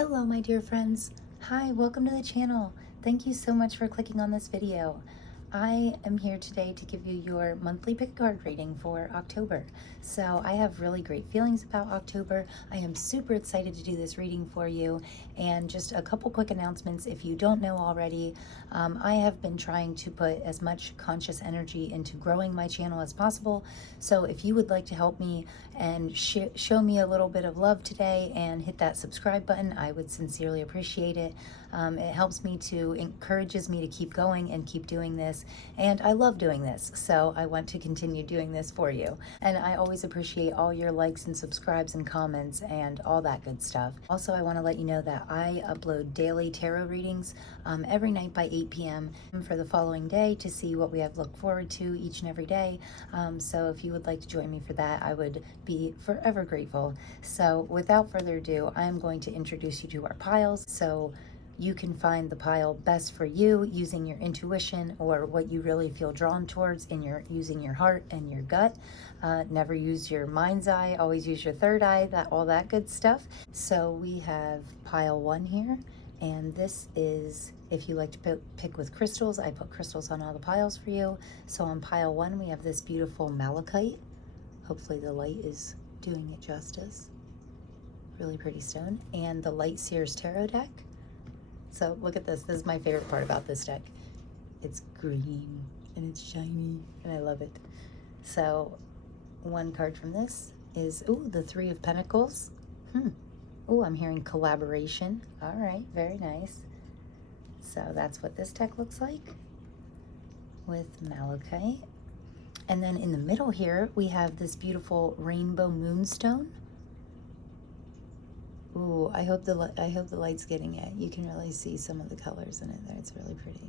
Hello, my dear friends. Hi, welcome to the channel. Thank you so much for clicking on this video. I am here today to give you your monthly pick card reading for October. So I have really great feelings about October. I am super excited to do this reading for you. And just a couple quick announcements if you don't know already. I have been trying to put as much conscious energy into growing my channel as possible. So if you would like to help me and show me a little bit of love today and hit that subscribe button, I would sincerely appreciate it. It helps me to, encourages me to keep going and keep doing this. And I love doing this, so I want to continue doing this for you. And I always appreciate all your likes and subscribes and comments and all that good stuff. Also, I want to let you know that I upload daily tarot readings every night by 8 p.m. for the following day to see what we have to look forward to each and every day. So if you would like to join me for that, I would be forever grateful. So without further ado, I'm going to introduce you to our piles. So you can find the pile best for you using your intuition or what you really feel drawn towards in using your heart and your gut. Never use your mind's eye, always use your third eye, all that good stuff. So we have pile 1 here, and this is, if you like to pick with crystals, I put crystals on all the piles for you. So on pile 1, we have this beautiful Malachite. Hopefully the light is doing it justice. Really pretty stone. And the light Seers tarot deck. So look at this. This is my favorite part about this deck. It's green and it's shiny and I love it. So one card from this is, ooh, the 3 of Pentacles. Ooh, I'm hearing collaboration. All right, very nice. So that's what this deck looks like with Malachite. And then in the middle here, we have this beautiful rainbow moonstone. Ooh, I hope the light's getting it. You can really see some of the colors in it there. It's really pretty.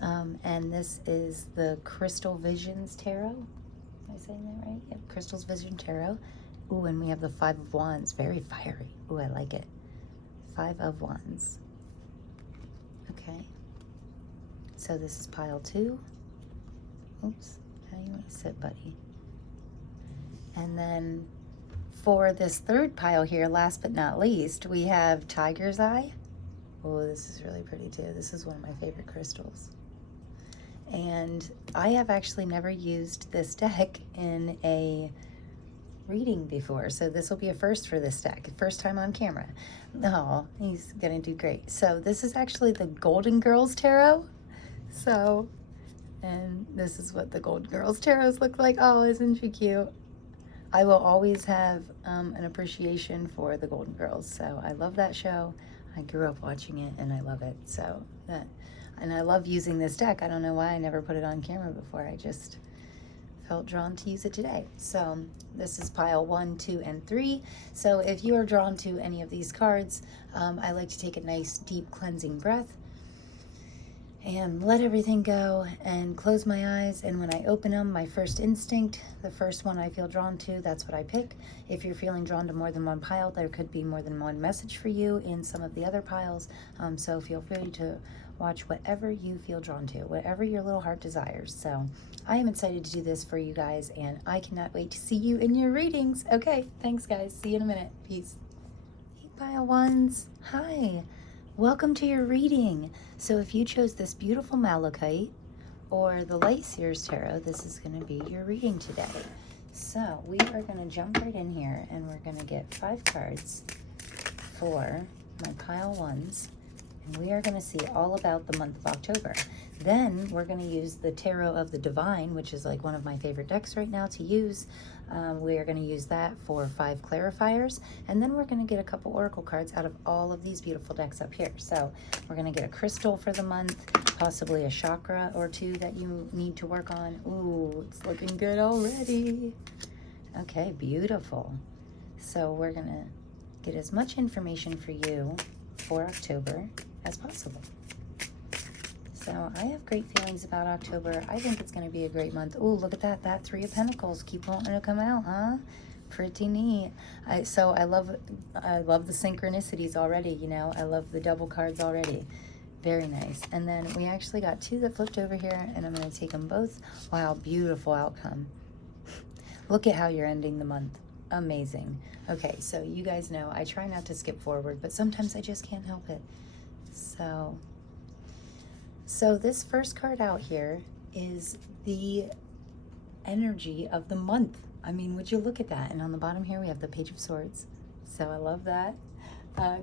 And this is the Crystal Visions Tarot. Am I saying that right? Yep, Crystal's Vision Tarot. Ooh, and we have the 5 of Wands. Very fiery. Ooh, I like it. 5 of Wands. Okay. So this is pile 2. Oops. How do you want to sit, buddy? And then for this third pile here, last but not least, we have Tiger's Eye. Oh, this is really pretty too. This is one of my favorite crystals. And I have actually never used this deck in a reading before, so this will be a first for this deck. First time on camera. Oh, he's gonna do great. So this is actually the Golden Girls Tarot. So, and this is what the Golden Girls Tarots look like. Oh, isn't she cute? I will always have an appreciation for the Golden Girls. So I love that show. I grew up watching it and I love it. So and I love using this deck. I don't know why I never put it on camera before. I just felt drawn to use it today. So this is pile 1, 2, and 3. So if you are drawn to any of these cards, I like to take a nice deep cleansing breath and let everything go and close my eyes. And when I open them, my first instinct, the first one I feel drawn to, that's what I pick. If you're feeling drawn to more than one pile, there could be more than one message for you in some of the other piles. So feel free to watch whatever you feel drawn to, whatever your little heart desires. So I am excited to do this for you guys, and I cannot wait to see you in your readings. Okay, thanks guys. See you in a minute. Peace. Hey, pile 1s. Hi. Welcome to your reading. So if you chose this beautiful Malachite or the Light Seers Tarot, this is going to be your reading today. So we are going to jump right in here and we're going to get 5 cards for my pile 1s. And we are going to see all about the month of October. Then we're going to use the Tarot of the Divine, which is like one of my favorite decks right now to use. We are going to use that for 5 clarifiers. And then we're going to get a couple oracle cards out of all of these beautiful decks up here. So we're going to get a crystal for the month, possibly a chakra or 2 that you need to work on. Ooh, it's looking good already. Okay, beautiful. So we're going to get as much information for you for October as possible. So I have great feelings about October. I think it's going to be a great month. Oh, look at that. That 3 of Pentacles. Keep wanting to come out, huh? Pretty neat. So I love the synchronicities already, you know. I love the double cards already. Very nice. And then we actually got 2 that flipped over here, and I'm going to take them both. Wow, beautiful outcome. Look at how you're ending the month. Amazing. Okay, so you guys know I try not to skip forward, but sometimes I just can't help it. So this first card out here is the energy of the month. I mean, would you look at that? And on the bottom here, we have the Page of Swords. So I love that.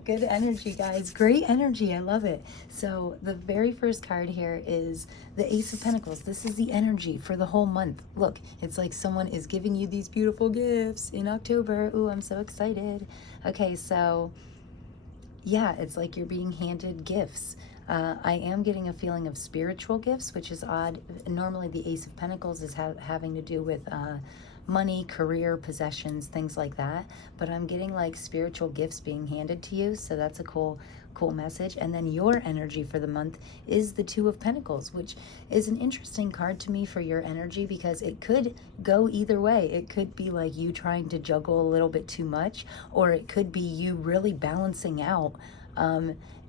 Good energy, guys. Great energy. I love it. So the very first card here is the Ace of Pentacles. This is the energy for the whole month. Look, it's like someone is giving you these beautiful gifts in October. Ooh, I'm so excited. Okay, so yeah, it's like you're being handed gifts. I am getting a feeling of spiritual gifts, which is odd. Normally the Ace of Pentacles is having to do with money, career, possessions, things like that. But I'm getting like spiritual gifts being handed to you. So that's a cool message. And then your energy for the month is the Two of Pentacles, which is an interesting card to me for your energy because it could go either way. It could be like you trying to juggle a little bit too much, or it could be you really balancing out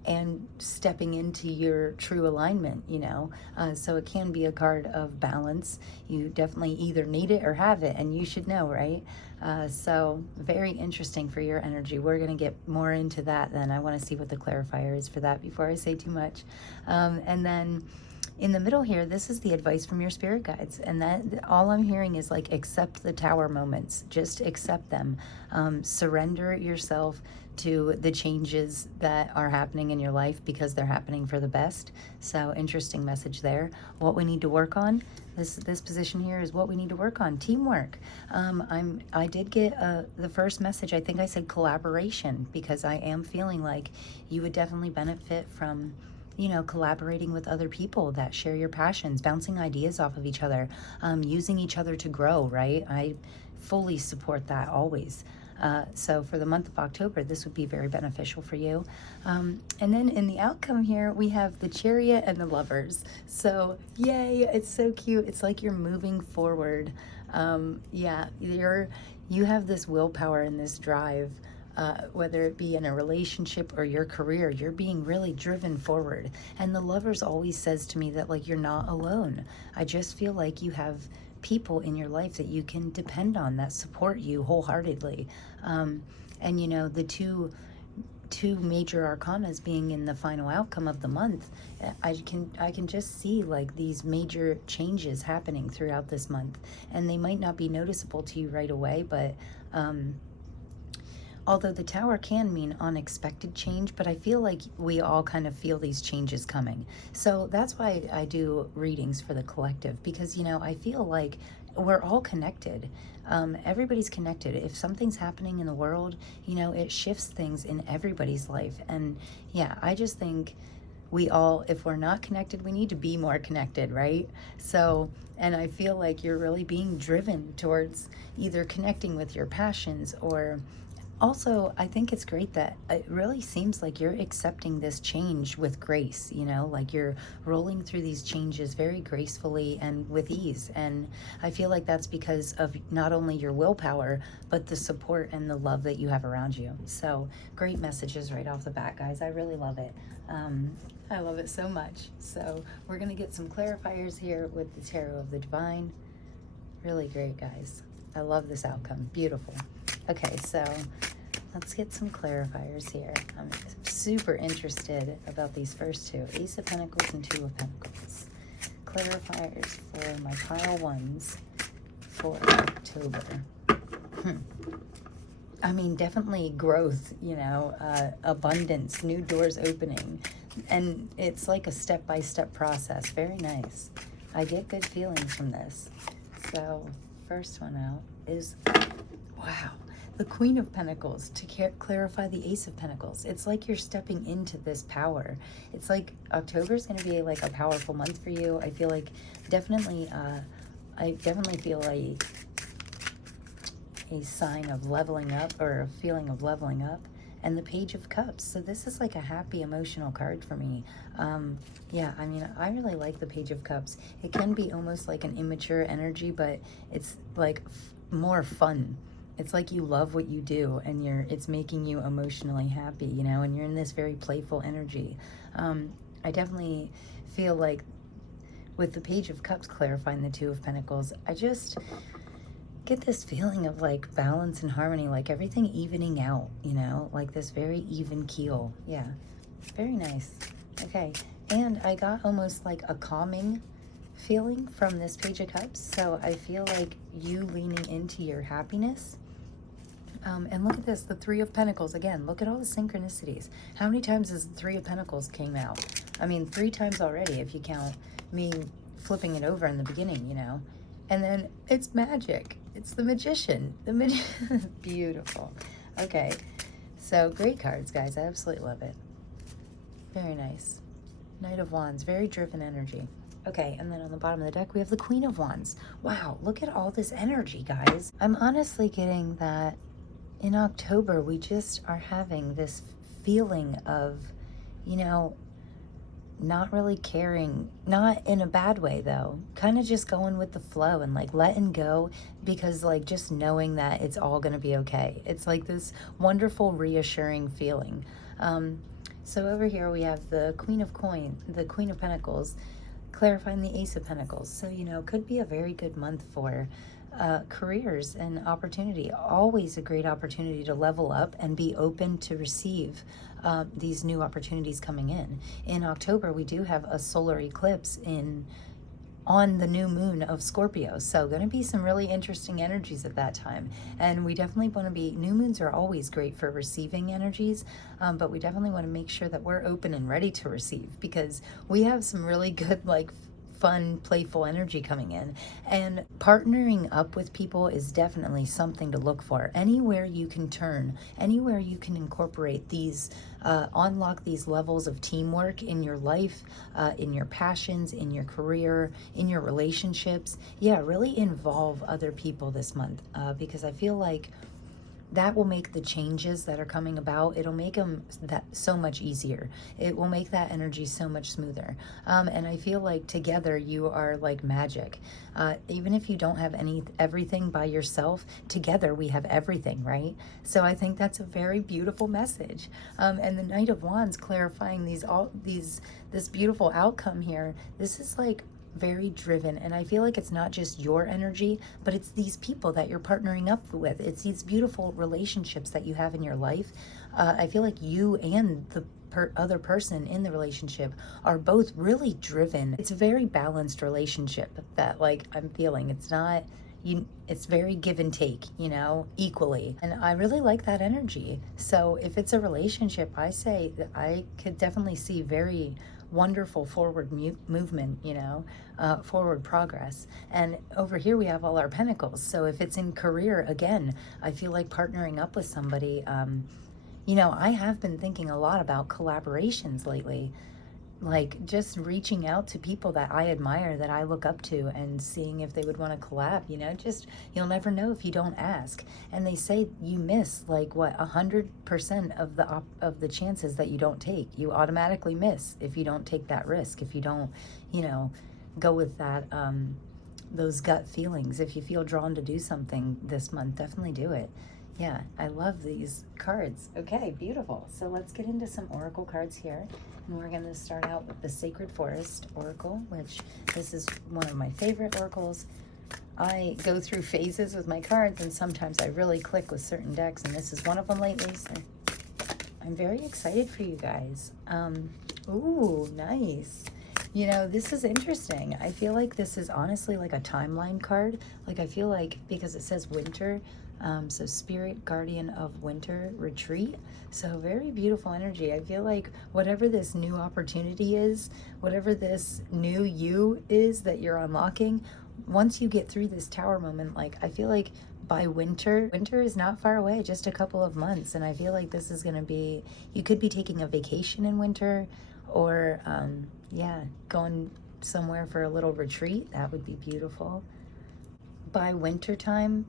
and stepping into your true alignment, you know. So it can be a card of balance. You definitely either need it or have it, and you should know, right? So very interesting for your energy. We're going to get more into that then. I want to see what the clarifier is for that before I say too much. And then in the middle here, this is the advice from your spirit guides. And that all I'm hearing is like, accept the tower moments. Just accept them. Surrender yourself to the changes that are happening in your life because they're happening for the best. So interesting message there. What we need to work on, this position here is what we need to work on. Teamwork. I did get the first message. I think I said collaboration, because I am feeling like you would definitely benefit from, you know, collaborating with other people that share your passions, bouncing ideas off of each other, using each other to grow, right? I fully support that always. So for the month of October, this would be very beneficial for you. And then in the outcome here, we have the Chariot and the Lovers. So yay, it's so cute. It's like you're moving forward. Yeah, you have this willpower and this drive. Whether it be in a relationship or your career, you're being really driven forward. And the Lovers always says to me that like you're not alone. I just feel like you have people in your life that you can depend on, that support you wholeheartedly. And you know, the two major arcanas being in the final outcome of the month, I can just see like these major changes happening throughout this month, and they might not be noticeable to you right away, but although the Tower can mean unexpected change, but I feel like we all kind of feel these changes coming. So that's why I do readings for the collective, because, you know, I feel like we're all connected. Everybody's connected. If something's happening in the world, you know, it shifts things in everybody's life. And yeah, I just think we all, if we're not connected, we need to be more connected, right? So, and I feel like you're really being driven towards either connecting with your passions, or also, I think it's great that it really seems like you're accepting this change with grace, you know, like you're rolling through these changes very gracefully and with ease. And I feel like that's because of not only your willpower, but the support and the love that you have around you. So great messages right off the bat, guys. I really love it. I love it so much. So we're going to get some clarifiers here with the Tarot of the Divine. Really great, guys. I love this outcome. Beautiful. Okay, so let's get some clarifiers here. I'm super interested about these first two. Ace of Pentacles and Two of Pentacles. Clarifiers for my pile ones for October. I mean, definitely growth, you know, abundance, new doors opening. And it's like a step-by-step process. Very nice. I get good feelings from this. So, first one out is, wow, the Queen of Pentacles to clarify the Ace of Pentacles. It's like you're stepping into this power. It's like October is going to be like a powerful month for you. I feel like definitely, I definitely feel like a sign of leveling up, or a feeling of leveling up. And the Page of Cups. So this is like a happy emotional card for me. Yeah, I mean, I really like the Page of Cups. It can be almost like an immature energy, but it's like more fun. It's like you love what you do, and it's making you emotionally happy, you know, and you're in this very playful energy. I definitely feel like with the Page of Cups clarifying the Two of Pentacles, get this feeling of like balance and harmony, like everything evening out, you know, like this very even keel. Yeah, very nice. Okay, and I got almost like a calming feeling from this Page of Cups. So I feel like you leaning into your happiness. And look at this, the Three of Pentacles. Again, look at all the synchronicities. How many times has the Three of Pentacles came out? I mean, 3 times already if you count me flipping it over in the beginning, you know. And then it's magic. It's the Magician. The Magician. Beautiful. Okay. So great cards, guys. I absolutely love it. Very nice. Knight of Wands. Very driven energy. Okay, and then on the bottom of the deck, we have the Queen of Wands. Wow, look at all this energy, guys. I'm honestly getting that in October, we just are having this feeling of, you know, not really caring, not in a bad way though, kind of just going with the flow and like letting go, because like just knowing that it's all going to be okay. It's like this wonderful reassuring feeling. So over here we have the Queen of Pentacles, clarifying the Ace of Pentacles. So, you know, could be a very good month for careers and opportunity. Always a great opportunity to level up and be open to receive these new opportunities coming in. In October, we do have a solar eclipse on the new moon of Scorpio. So going to be some really interesting energies at that time. And we definitely want to be, new moons are always great for receiving energies, but we definitely want to make sure that we're open and ready to receive, because we have some really good, like, fun, playful energy coming in. And partnering up with people is definitely something to look for. Anywhere you can turn, anywhere you can incorporate these, unlock these levels of teamwork in your life, in your passions, in your career, in your relationships. Yeah, really involve other people this month, because I feel like that will make the changes that are coming about, it'll make them that so much easier. It will make that energy so much smoother. And I feel like together you are like magic. Even if you don't have everything by yourself, together we have everything, right? So I think that's a very beautiful message. And the Knight of Wands clarifying this beautiful outcome here. This is like very driven, and I feel like it's not just your energy, but it's these people that you're partnering up with. It's these beautiful relationships that you have in your life. I feel like you and the other person in the relationship are both really driven. It's a very balanced relationship that, like, I'm feeling. It's not it's very give and take, you know, equally. And I really like that energy. So if it's a relationship, I say that I could definitely see very wonderful forward movement, you know, forward progress. And over here we have all our pentacles. So if it's in career, again, I feel like partnering up with somebody. You know, I have been thinking a lot about collaborations lately, like just reaching out to people that I admire, that I look up to, and seeing if they would want to collab. You know, just, you'll never know if you don't ask. And they say you miss like what, 100% of the chances that you don't take. You automatically miss if you don't take that risk, if you don't, you know, go with that those gut feelings. If you feel drawn to do something this month, definitely do it. Yeah, I love these cards. Okay, beautiful. So let's get into some oracle cards here. And we're going to start out with the Sacred Forest Oracle, which this is one of my favorite oracles. I go through phases with my cards, and sometimes I really click with certain decks, and this is one of them lately. So I'm very excited for you guys. Ooh, nice. You know, this is interesting. I feel like this is honestly like a timeline card. Like, I feel like, because it says winter, so Spirit Guardian of Winter Retreat. So very beautiful energy. I feel like whatever this new opportunity is, whatever this new you is that you're unlocking, once you get through this tower moment, like, I feel like by winter is not far away, just a couple of months. And I feel like this is going to be, you could be taking a vacation in winter, or yeah, going somewhere for a little retreat. That would be beautiful. By winter time,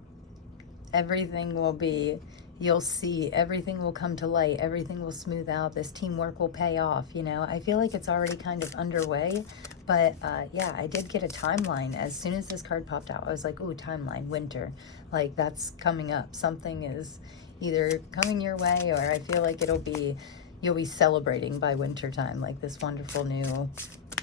everything will be, you'll see, everything will come to light, everything will smooth out, this teamwork will pay off, you know. I feel like it's already kind of underway, but yeah, I did get a timeline. As soon as this card popped out, I was like, ooh, timeline, winter, like, that's coming up. Something is either coming your way, or I feel like it'll be, you'll be celebrating by winter time, like this wonderful new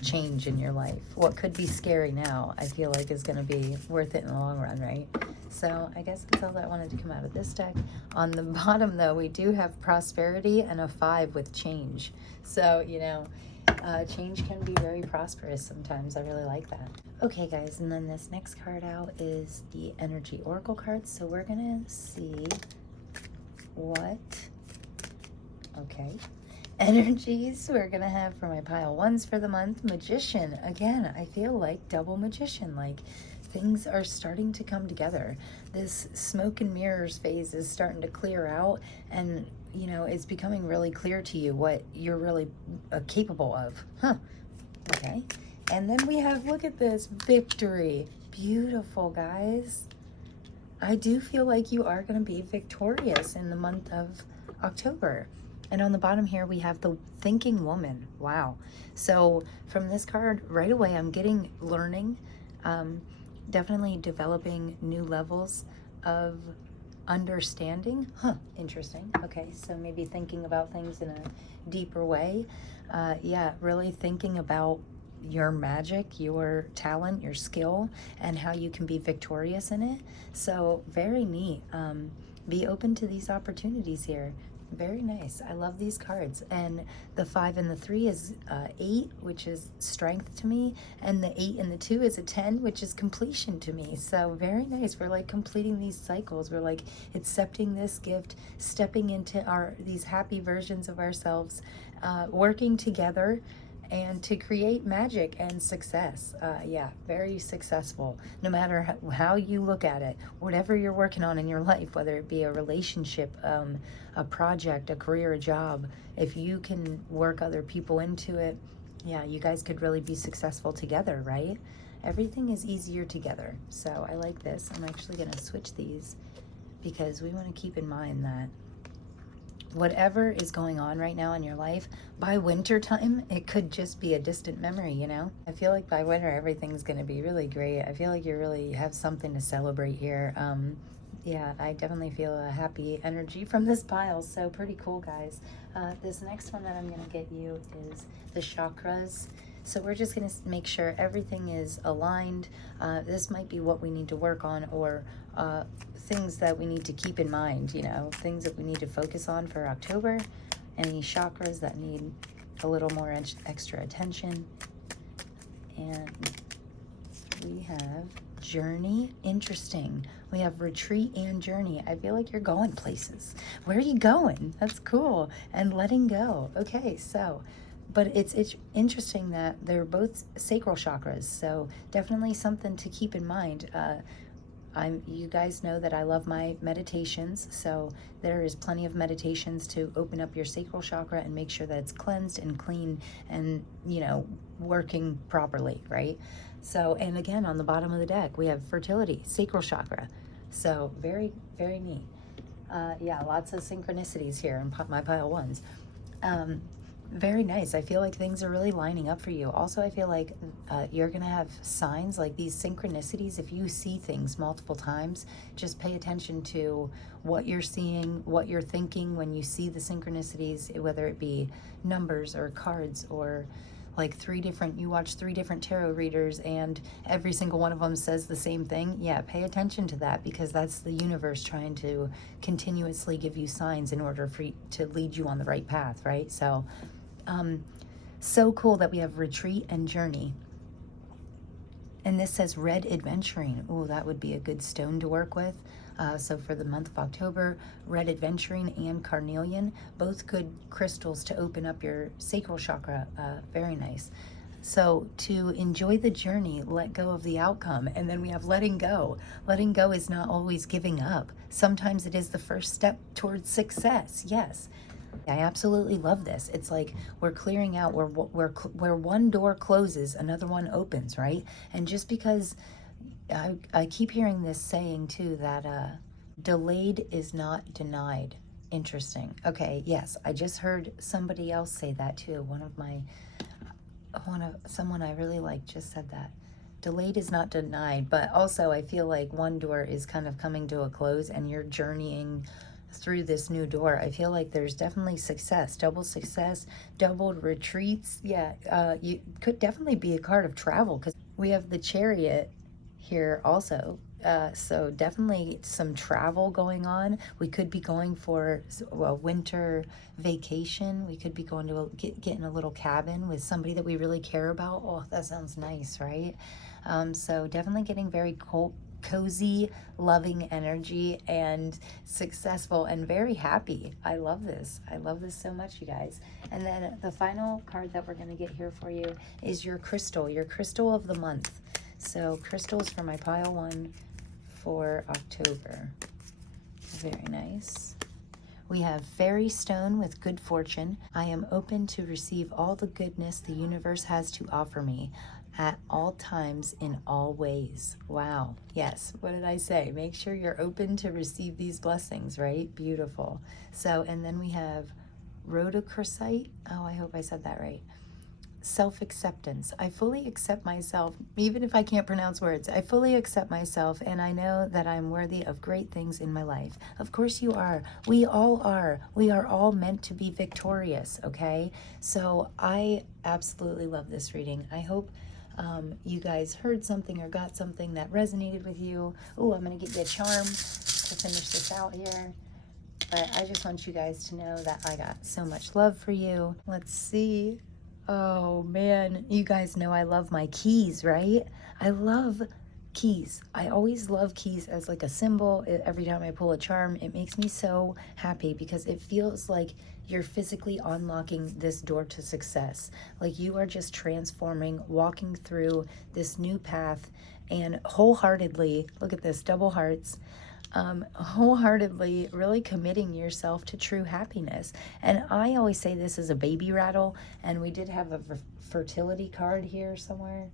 change in your life. What could be scary now, I feel like is going to be worth it in the long run, right? So I guess that's all that wanted to come out of this deck. On the bottom, though, we do have prosperity and a 5 with change. So, you know, change can be very prosperous sometimes. I really like that. Okay, guys, and then this next card out is the Energy Oracle cards. So we're going to see what, okay, energies we're going to have for my pile ones for the month. Magician. Again, I feel like double magician, like things are starting to come together. This smoke and mirrors phase is starting to clear out, and you know, it's becoming really clear to you what you're really capable of. Okay. And then we have, look at this, victory. Beautiful, guys. I do feel like you are going to be victorious in the month of October. And on the bottom here, we have the thinking woman. Wow. So from this card, right away, I'm getting learning, definitely developing new levels of understanding. Interesting. Okay, so maybe thinking about things in a deeper way. Yeah, really thinking about your magic, your talent, your skill, and how you can be victorious in it. So very neat. Be open to these opportunities here. Very nice. I love these cards. And the 5 and the 3 is 8, which is strength to me. And the 8 and the 2 is a 10, which is completion to me. So very nice. We're like completing these cycles. We're like accepting this gift, stepping into these happy versions of ourselves, working together, and to create magic and success. Yeah, very successful, no matter how you look at it, whatever you're working on in your life, whether it be a relationship, a project, a career, a job. If you can work other people into it, yeah, you guys could really be successful together, right? Everything is easier together. So I like this. I'm actually going to switch these because we want to keep in mind that whatever is going on right now in your life, by winter time, it could just be a distant memory, you know? I feel like by winter, everything's going to be really great. I feel like you really have something to celebrate here. Yeah, I definitely feel a happy energy from this pile. So pretty cool, guys. This next one that I'm going to get you is the chakras. So we're just going to make sure everything is aligned. This might be what we need to work on, or things that we need to keep in mind, you know, things that we need to focus on for October. Any chakras that need a little more extra attention. And we have journey. Interesting. We have retreat and journey. I feel like you're going places. Where are you going? That's cool. And letting go. Okay, so, but it's interesting that they're both sacral chakras, so definitely something to keep in mind. You guys know that I love my meditations, so there is plenty of meditations to open up your sacral chakra and make sure that it's cleansed and clean and, you know, working properly, right? So, and again, on the bottom of the deck, we have fertility, sacral chakra. So very, very neat. Yeah, lots of synchronicities here in my pile ones. Very nice. I feel like things are really lining up for you. Also, I feel like you're going to have signs like these synchronicities. If you see things multiple times, just pay attention to what you're seeing, what you're thinking when you see the synchronicities, whether it be numbers or cards, or like you watch 3 different tarot readers and every single one of them says the same thing. Yeah, pay attention to that, because that's the universe trying to continuously give you signs in order to lead you on the right path, right? So, so cool that we have retreat and journey. And this says red adventuring. Oh, that would be a good stone to work with. So for the month of October, red adventuring and carnelian, both good crystals to open up your sacral chakra. Very nice. So to enjoy the journey, let go of the outcome. And then we have letting go. Letting go is not always giving up. Sometimes it is the first step towards success. Yes. I absolutely love this. It's like we're clearing out where one door closes, another one opens, right? And just because I keep hearing this saying too, that delayed is not denied. Interesting. Okay, yes, I just heard somebody else say that too. Someone I really like just said that. Delayed is not denied, but also I feel like one door is kind of coming to a close and you're journeying through this new door. I feel like there's definitely success, doubled retreats. Yeah, you could definitely be a card of travel because we have the Chariot here also. So definitely some travel going on. We could be going for a winter vacation. We could be going to getting a little cabin with somebody that we really care about. Oh, that sounds nice, right? So definitely getting very cozy, loving energy and successful and very happy. I love this. I love this so much, you guys. And then the final card that we're going to get here for you is your crystal of the month. So crystals for my pile 1 for October. Very nice. We have Fairy Stone with Good Fortune. I am open to receive all the goodness the universe has to offer me at all times in all ways. Wow. Yes. What did I say? Make sure you're open to receive these blessings, right? Beautiful. So, and then we have Rhodochrosite. Oh, I hope I said that right. Self-acceptance. I fully accept myself, even if I can't pronounce words. I fully accept myself, and I know that I'm worthy of great things in my life. Of course you are. We all are. We are all meant to be victorious, okay? So I absolutely love this reading. I hope you guys heard something or got something that resonated with you. Oh, I'm going to get you a charm to finish this out here. But I just want you guys to know that I got so much love for you. Let's see. Oh man, you guys know I love my keys, right? I love keys. I always love keys as like a symbol. Every time I pull a charm, it makes me so happy because it feels like you're physically unlocking this door to success. Like you are just transforming, walking through this new path and wholeheartedly, look at this, double hearts, wholeheartedly really committing yourself to true happiness. And I always say this is a baby rattle, and we did have a fertility card here somewhere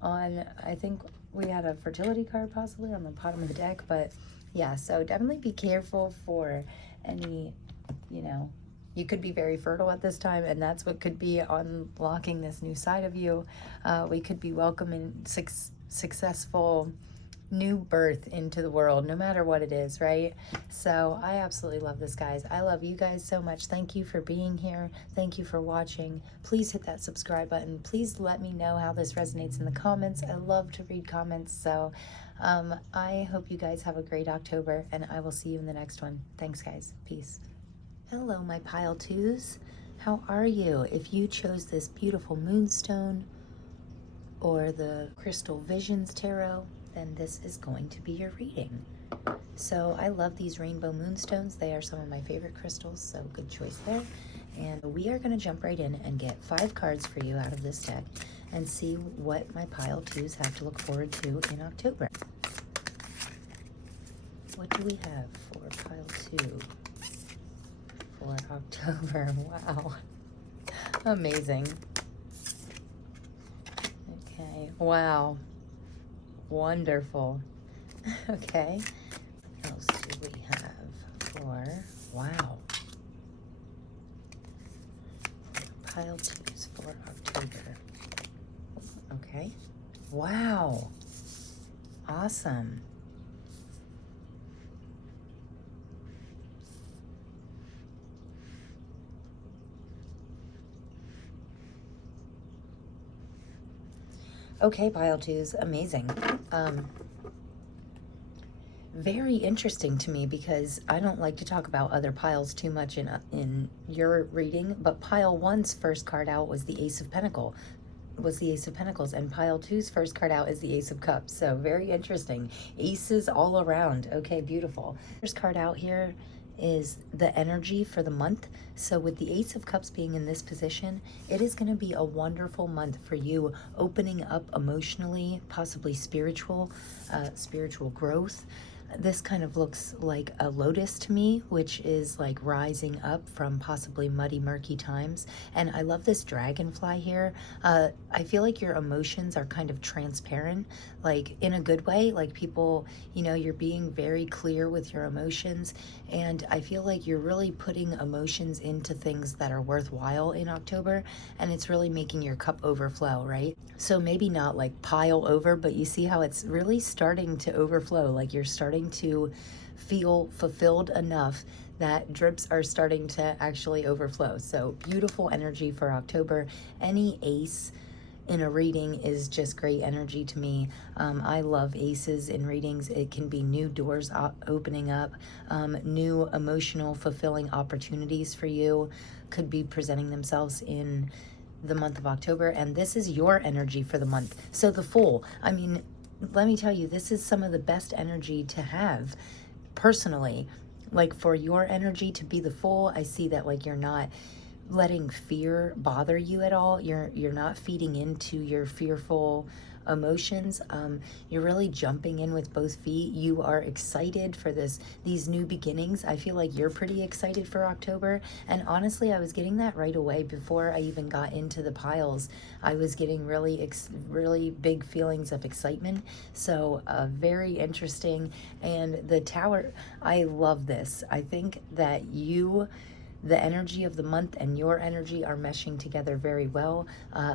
on, I think we had a fertility card possibly on the bottom of the deck, but yeah, so definitely be careful for any, you know, you could be very fertile at this time, and that's what could be unlocking this new side of you. We could be welcoming successful new birth into the world, no matter what it is, right? So I absolutely love this, guys. I love you guys so much. Thank you for being here. Thank you for watching. Please hit that subscribe button. Please let me know how this resonates in the comments. I love to read comments. So I hope you guys have a great October, and I will see you in the next one. Thanks, guys. Peace. Hello, my pile twos. How are you? If you chose this beautiful Moonstone or the Crystal Visions Tarot, then this is going to be your reading. So I love these rainbow moonstones. They are some of my favorite crystals, so good choice there. And we are going to jump right in and get 5 cards for you out of this deck and see what my pile twos have to look forward to in October. What do we have for pile 2 for October? Wow. Amazing. Okay. Wow. Wonderful. Okay. What else do we have for, wow, pile twos for October? Okay. Wow. Awesome. Okay, pile twos, amazing. Very interesting to me because I don't like to talk about other piles too much in your reading, but pile 1's first card out was the Ace of Pentacles, and pile 2's first card out is the Ace of Cups. So very interesting. Aces all around. Okay, beautiful. First card out here is the energy for the month. So with the Ace of Cups being in this position, it is going to be a wonderful month for you, opening up emotionally, possibly spiritual growth. This kind of looks like a lotus to me, which is like rising up from possibly muddy, murky times. And I love this dragonfly here. I feel like your emotions are kind of transparent, like in a good way. Like people, you know, you're being very clear with your emotions. And I feel like you're really putting emotions into things that are worthwhile in October. And it's really making your cup overflow, right? So maybe not like pile over, but you see how it's really starting to overflow. Like you're starting to feel fulfilled enough that drips are starting to actually overflow. So beautiful energy for October. Any ace in a reading is just great energy to me. I love aces in readings. It can be new doors opening up, new emotional fulfilling opportunities for you could be presenting themselves in the month of October, and this is your energy for the month. So the Fool, I mean, let me tell you, this is some of the best energy to have personally. Like for your energy to be the Fool, I see that like you're not letting fear bother you at all. You're not feeding into your fearful emotions. You're really jumping in with both feet. You are excited for these new beginnings. I feel like you're pretty excited for October, and honestly I was getting that right away before I even got into the piles. I was getting really big feelings of excitement. So very interesting. And the Tower, I love this. I think that the energy of the month and your energy are meshing together very well.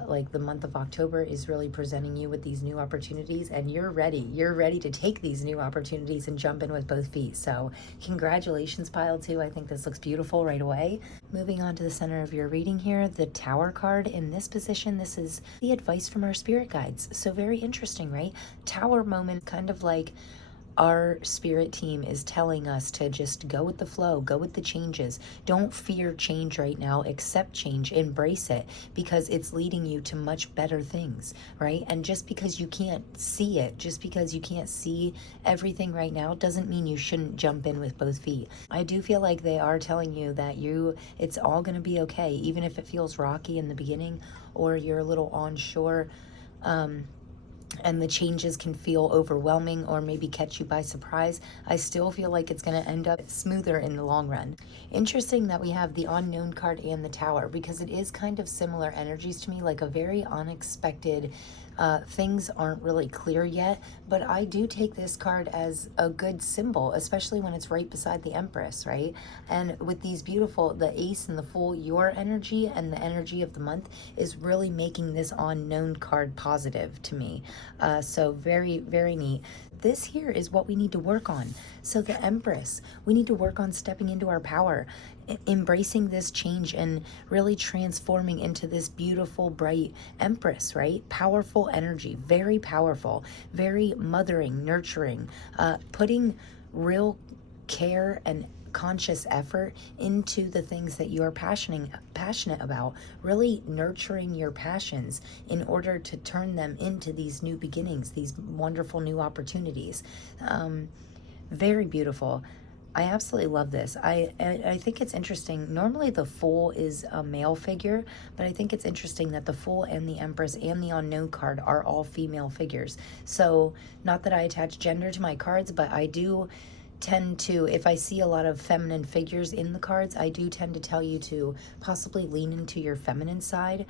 Like the month of October is really presenting you with these new opportunities, and you're ready to take these new opportunities and jump in with both feet. So congratulations, pile 2. I think this looks beautiful right away. Moving on to the center of your reading here, the Tower card in this position, this is the advice from our spirit guides. So very interesting, right? Tower moment, kind of like our spirit team is telling us to just go with the flow, go with the changes. Don't fear change right now, accept change, embrace it, because it's leading you to much better things, right? And just because you can't see it, just because you can't see everything right now, doesn't mean you shouldn't jump in with both feet. I do feel like they are telling you that it's all gonna be okay, even if it feels rocky in the beginning or you're a little onshore. And the changes can feel overwhelming or maybe catch you by surprise, I still feel like it's going to end up smoother in the long run. Interesting that we have the Unknown card and the Tower, because it is kind of similar energies to me, like a very unexpected, things aren't really clear yet, but I do take this card as a good symbol, especially when it's right beside the Empress, right? And with these beautiful, the Ace and the Fool, your energy and the energy of the month is really making this Unknown card positive to me. So very, very neat. This here is what we need to work on. So the Empress, we need to work on stepping into our power, embracing this change and really transforming into this beautiful, bright Empress, right? Powerful energy, very powerful, very mothering, nurturing, putting real care and conscious effort into the things that you are passionate about, really nurturing your passions in order to turn them into these new beginnings, these wonderful new opportunities. Very beautiful. I absolutely love this. I think it's interesting. Normally the Fool is a male figure, but I think it's interesting that the Fool and the Empress and the Unknown card are all female figures. So not that I attach gender to my cards, but I do tend to, if I see a lot of feminine figures in the cards, I do tend to tell you to possibly lean into your feminine side,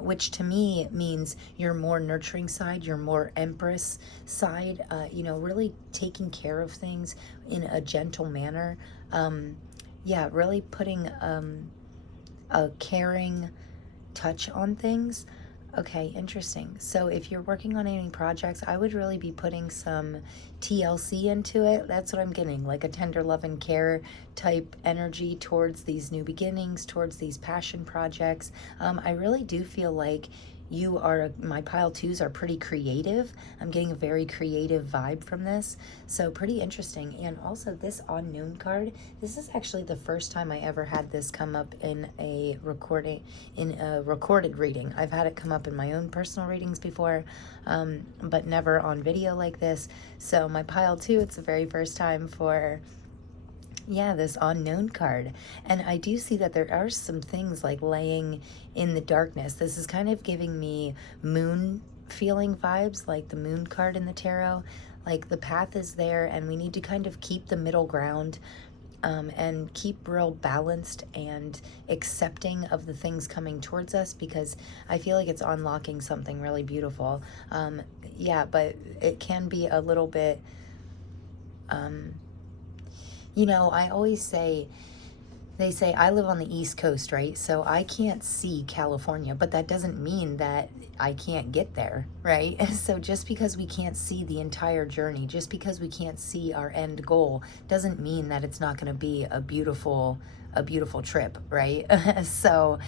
which to me means your more nurturing side, your more Empress side, really taking care of things in a gentle manner. Yeah, really putting a caring touch on things. Okay, interesting. So if you're working on any projects, I would really be putting some TLC into it. That's what I'm getting, like a tender love and care type energy towards these new beginnings, towards these passion projects. I really do feel like my pile 2s are pretty creative. I'm getting a very creative vibe from this. So pretty interesting. And also this Unknown card, this is actually the first time I ever had this come up in a recorded reading. I've had it come up in my own personal readings before, but never on video like this. So my pile 2, it's the very first time for this Unknown card. And I do see that there are some things like laying in the darkness. This is kind of giving me moon feeling vibes, like the Moon card in the tarot. Like the path is there and we need to kind of keep the middle ground, and keep real balanced and accepting of the things coming towards us, because I feel like it's unlocking something really beautiful. But it can be a little bit, I always say they say I live on the East Coast, right? So I can't see California, but that doesn't mean that I can't get there, right? So just because we can't see the entire journey, just because we can't see our end goal, doesn't mean that it's not going to be a beautiful trip, right? So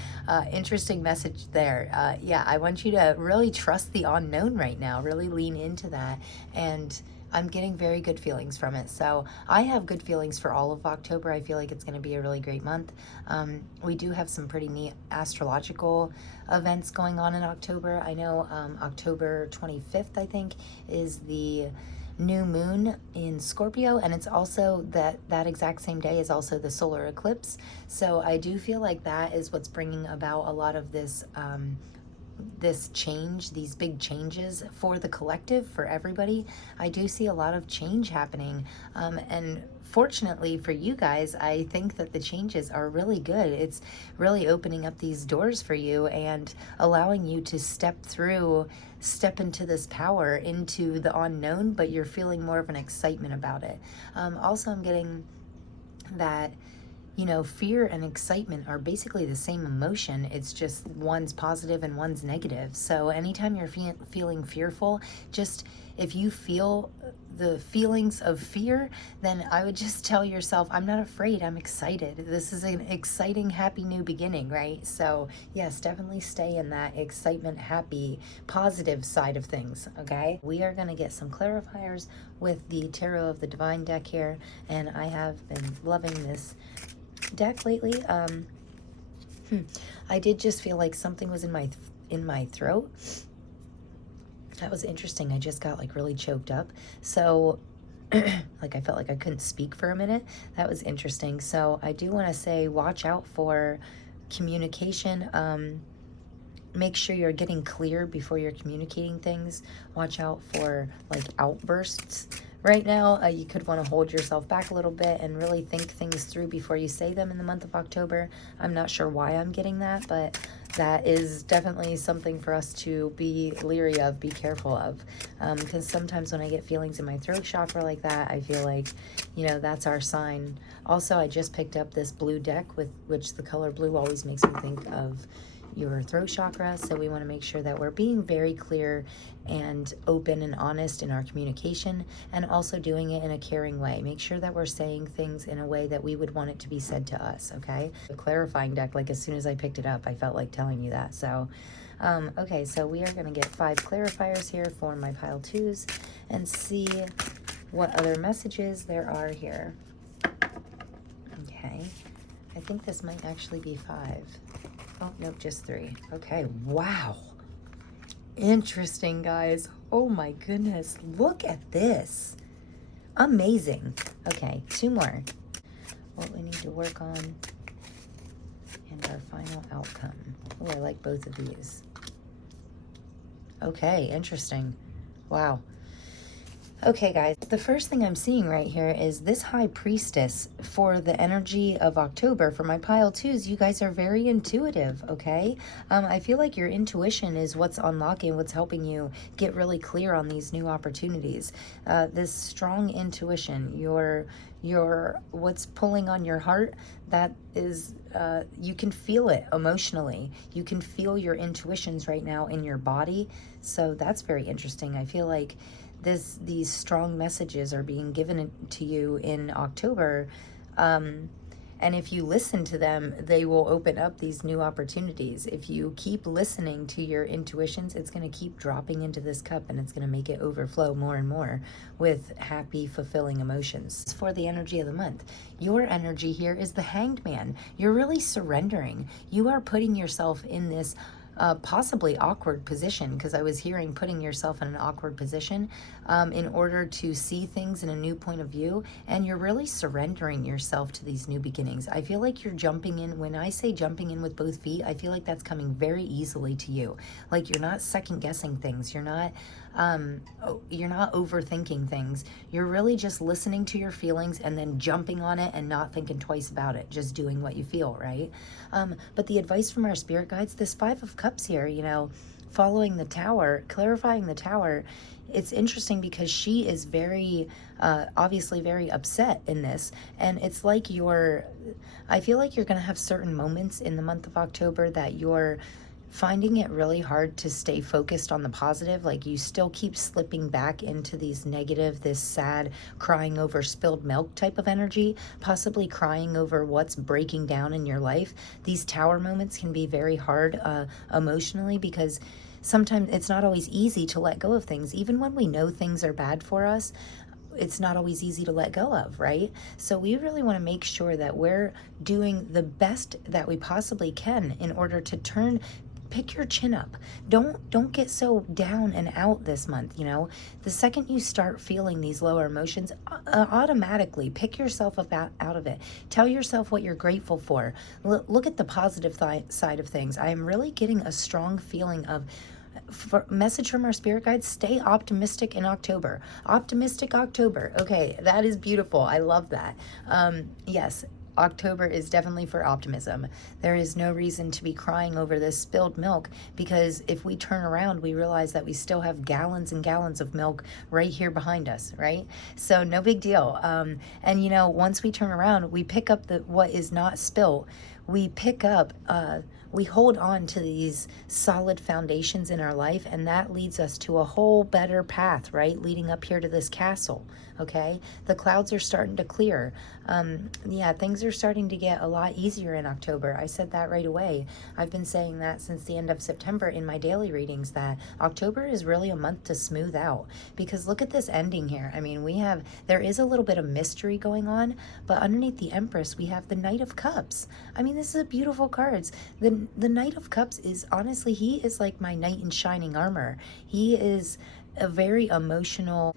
interesting message there. Yeah, I want you to really trust the unknown right now, really lean into that, and I'm getting very good feelings from it. So I have good feelings for all of October. I feel like it's going to be a really great month. We do have some pretty neat astrological events going on in October. I know October 25th, I think, is the new moon in Scorpio, and it's also that exact same day is also the solar eclipse. So I do feel like that is what's bringing about a lot of this this change, these big changes for the collective, for everybody. I do see a lot of change happening, and fortunately for you guys, I think that the changes are really good. It's really opening up these doors for you and allowing you to step into this power, into the unknown, but you're feeling more of an excitement about it. Also, I'm getting that, you know, fear and excitement are basically the same emotion. It's just one's positive and one's negative. So anytime you're feeling fearful, just if you feel the feelings of fear, then I would just tell yourself, I'm not afraid, I'm excited. This is an exciting, happy new beginning, right? So yes, definitely stay in that excitement, happy, positive side of things, okay? We are going to get some clarifiers with the Tarot of the Divine deck here, and I have been loving this deck lately. I did just feel like something was in my throat. That was interesting. I just got like really choked up. So like I felt like I couldn't speak for a minute. That was interesting. So I do want to say watch out for communication. Make sure you're getting clear before you're communicating things. Watch out for like outbursts. Right now, you could want to hold yourself back a little bit and really think things through before you say them in the month of October. I'm not sure why I'm getting that, but that is definitely something for us to be leery of, be careful of. Because sometimes when I get feelings in my throat chakra like that, I feel like, you know, that's our sign. Also, I just picked up this blue deck, with which the color blue always makes me think of your throat chakra. So we want to make sure that we're being very clear and open and honest in our communication, and also doing it in a caring way. Make sure that we're saying things in a way that we would want it to be said to us, okay? The clarifying deck, like as soon as I picked it up, I felt like telling you that. So okay, so we are going to get 5 clarifiers here for my pile 2s and see what other messages there are here. Okay, I think this might actually be 5. Oh, nope, just 3. Okay, wow. Interesting, guys. Oh my goodness, look at this. Amazing. Okay, 2 more. What we need to work on and our final outcome. Oh, I like both of these. Okay, interesting. Wow. Okay, guys, the first thing I'm seeing right here is this High Priestess for the energy of October. For my pile 2s, you guys are very intuitive, okay? I feel like your intuition is what's unlocking, what's helping you get really clear on these new opportunities. This strong intuition, your what's pulling on your heart, that is, you can feel it emotionally. You can feel your intuitions right now in your body. So that's very interesting. I feel like these strong messages are being given to you in October, and if you listen to them, they will open up these new opportunities. If you keep listening to your intuitions, it's going to keep dropping into this cup, and it's going to make it overflow more and more with happy, fulfilling emotions. For the energy of the month, your energy here is the Hanged Man. You're really surrendering. You are putting yourself in this possibly awkward position, because I was hearing putting yourself in an awkward position in order to see things in a new point of view, and you're really surrendering yourself to these new beginnings. I feel like you're jumping in. When I say jumping in with both feet, I feel like that's coming very easily to you. Like you're not second guessing things. You're not overthinking things. You're really just listening to your feelings and then jumping on it and not thinking twice about it, just doing what you feel, right? But the advice from our spirit guides, this 5 of Cups here, you know, following the tower, clarifying the tower, it's interesting because she is very, obviously very upset in this. And it's like I feel like you're going to have certain moments in the month of October that you're finding it really hard to stay focused on the positive. Like you still keep slipping back into these negative, this sad, crying over spilled milk type of energy, possibly crying over what's breaking down in your life. These tower moments can be very hard emotionally, because sometimes it's not always easy to let go of things. Even when we know things are bad for us, it's not always easy to let go of, right? So we really want to make sure that we're doing the best that we possibly can in order to pick your chin up. Don't get so down and out this month, you know. The second you start feeling these lower emotions, automatically pick yourself up out of it. Tell yourself what you're grateful for. Look at the positive side of things. I am really getting a strong feeling of, message from our spirit guides, stay optimistic in October. Optimistic October. Okay, that is beautiful. I love that. Yes, October is definitely for optimism. There is no reason to be crying over this spilled milk, because if we turn around, we realize that we still have gallons and gallons of milk right here behind us, right? So no big deal. And you know, once we turn around, we pick up what is not spilt. We pick up, we hold on to these solid foundations in our life, and that leads us to a whole better path, right? Leading up here to this castle, okay? The clouds are starting to clear. Yeah, things are starting to get a lot easier in October. I said that right away. I've been saying that since the end of September in my daily readings, that October is really a month to smooth out, because look at this ending here. I mean, there is a little bit of mystery going on, but underneath the Empress, we have the Knight of Cups. I mean, this is a beautiful cards. The Knight of Cups is, honestly, he is like my knight in shining armor. He is a very emotional,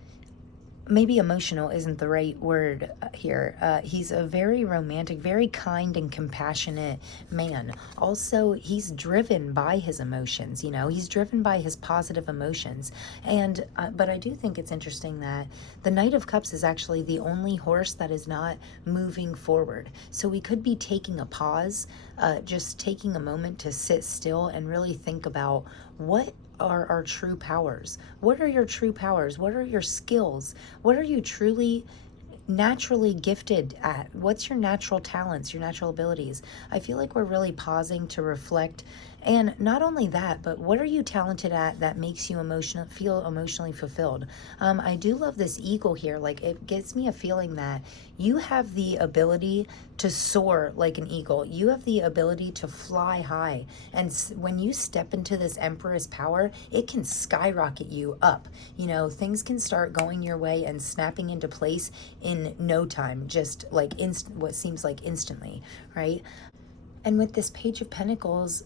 maybe emotional isn't the right word here. He's a very romantic, very kind and compassionate man. Also, he's driven by his emotions, you know, he's driven by his positive emotions. And, but I do think it's interesting that the Knight of Cups is actually the only horse that is not moving forward. So we could be taking a pause, just taking a moment to sit still and really think about, what are our true powers? What are your true powers? What are your skills? What are you truly naturally gifted at? What's your natural talents, your natural abilities? I feel like we're really pausing to reflect. And not only that, but what are you talented at that makes you feel emotionally fulfilled? I do love this eagle here. Like, it gives me a feeling that you have the ability to soar like an eagle. You have the ability to fly high. And when you step into this Empress power, it can skyrocket you up. You know, things can start going your way and snapping into place in no time, just like what seems like instantly, right? And with this Page of Pentacles,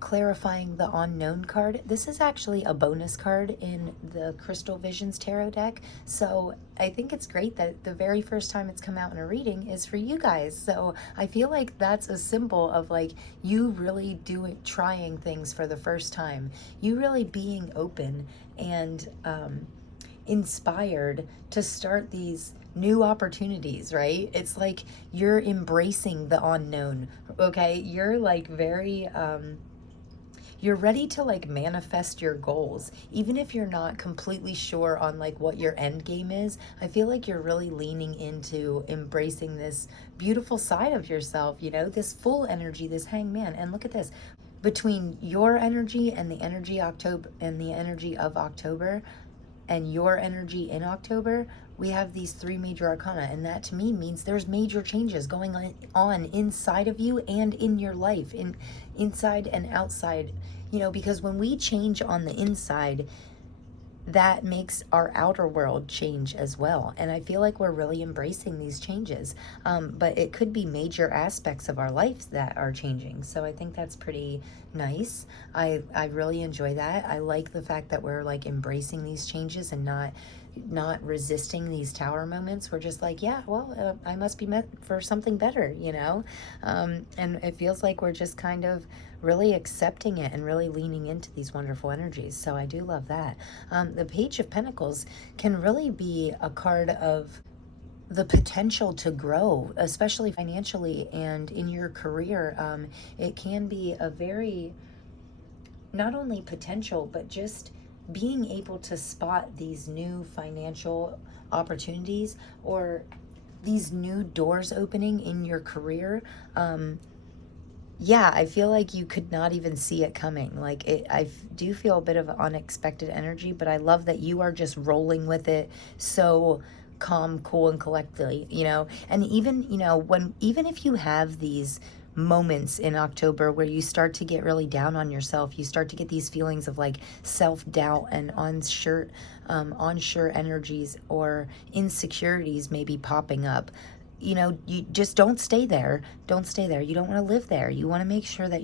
clarifying the unknown card, this is actually a bonus card in the Crystal Visions tarot deck. So I think it's great that the very first time it's come out in a reading is for you guys. So I feel like that's a symbol of like you really trying things for the first time, you really being open and inspired to start these new opportunities, right? It's like you're embracing the unknown, okay? You're like very you're ready to like manifest your goals, even if you're not completely sure on like what your end game is. I feel like you're really leaning into embracing this beautiful side of yourself, you know, this full energy, this hangman. And look at this, between your energy and the energy of October and your energy in October, we have these three major arcana, and that to me means there's major changes going on inside of you and in your life, inside and outside, you know, because when we change on the inside, that makes our outer world change as well. And I feel like we're really embracing these changes, but it could be major aspects of our lives that are changing. So I think that's pretty nice. I really enjoy that. I like the fact that we're like embracing these changes and not resisting these tower moments. We're just like, yeah, well, I must be meant for something better, you know? And it feels like we're just kind of really accepting it and really leaning into these wonderful energies. So I do love that. The Page of Pentacles can really be a card of the potential to grow, especially financially and in your career. It can be a very not only potential, but just being able to spot these new financial opportunities or these new doors opening in your career. Yeah, I feel like you could not even see it coming. Like do feel a bit of unexpected energy, but I love that you are just rolling with it so calm, cool, and collectedly, And even, even if you have these moments in October where you start to get really down on yourself, you start to get these feelings of like self-doubt and unsure energies or insecurities maybe popping up. You just don't stay there. Don't stay there. You don't want to live there. You want to make sure that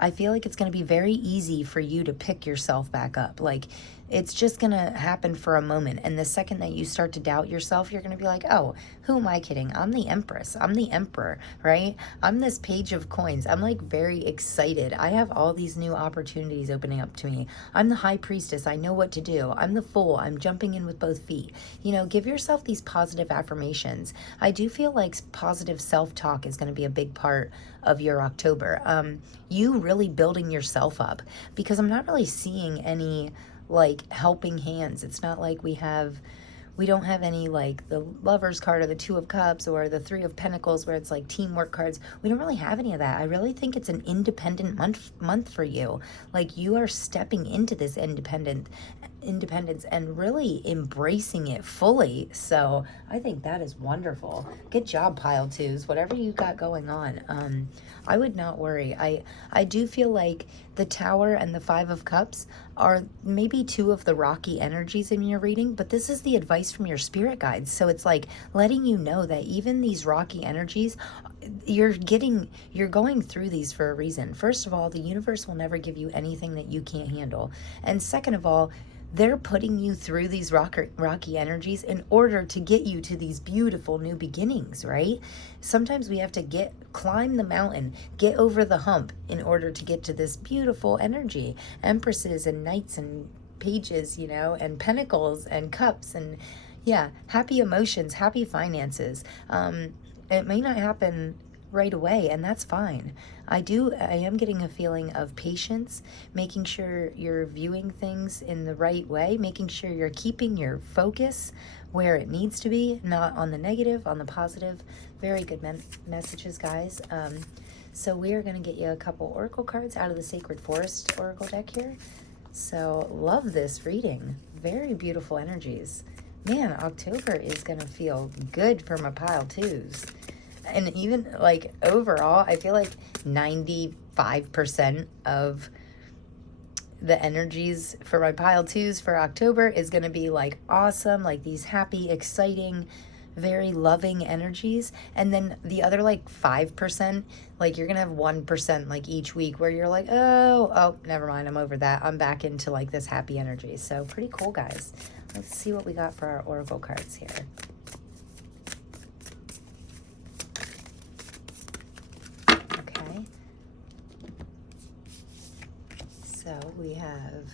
I feel like it's going to be very easy for you to pick yourself back up. Like, it's just going to happen for a moment. And the second that you start to doubt yourself, you're going to be like, oh, who am I kidding? I'm the Empress. I'm the Emperor, right? I'm this page of coins. I'm like very excited. I have all these new opportunities opening up to me. I'm the High Priestess. I know what to do. I'm the Fool. I'm jumping in with both feet. Give yourself these positive affirmations. I do feel like positive self-talk is going to be a big part of your October. You really building yourself up, because I'm not really seeing any like helping hands. It's not like we don't have any like the Lover's card or the Two of Cups or the Three of Pentacles where it's like teamwork cards. We don't really have any of that. I really think it's an independent month for you. Like, you are stepping into this independence and really embracing it fully. So I think that is wonderful. Good job, pile twos, whatever you got going on. I would not worry. I do feel like the Tower and the Five of Cups are maybe two of the rocky energies in your reading, but this is the advice from your spirit guides. So it's like letting you know that even these rocky energies, you're going through these for a reason. First of all, the universe will never give you anything that you can't handle. And second of all, they're putting you through these rocky energies in order to get you to these beautiful new beginnings, right? Sometimes we have to climb the mountain, get over the hump in order to get to this beautiful energy. Empresses and knights and pages, and pentacles and cups and, yeah, happy emotions, happy finances. It may not happen right away, and that's fine. I am getting a feeling of patience, making sure you're viewing things in the right way, making sure you're keeping your focus where it needs to be, not on the negative, on the positive. Very good messages, guys. So we are going to get you a couple oracle cards out of the Sacred Forest oracle deck here. So love this reading. Very beautiful energies. Man, October is going to feel good for my pile twos. And even like overall, I feel like 95% of the energies for my pile twos for October is going to be like awesome, like these happy, exciting, very loving energies. And then the other like 5%, like you're going to have 1% like each week where you're like, oh, never mind. I'm over that. I'm back into like this happy energy. So pretty cool, guys. Let's see what we got for our oracle cards here. So we have,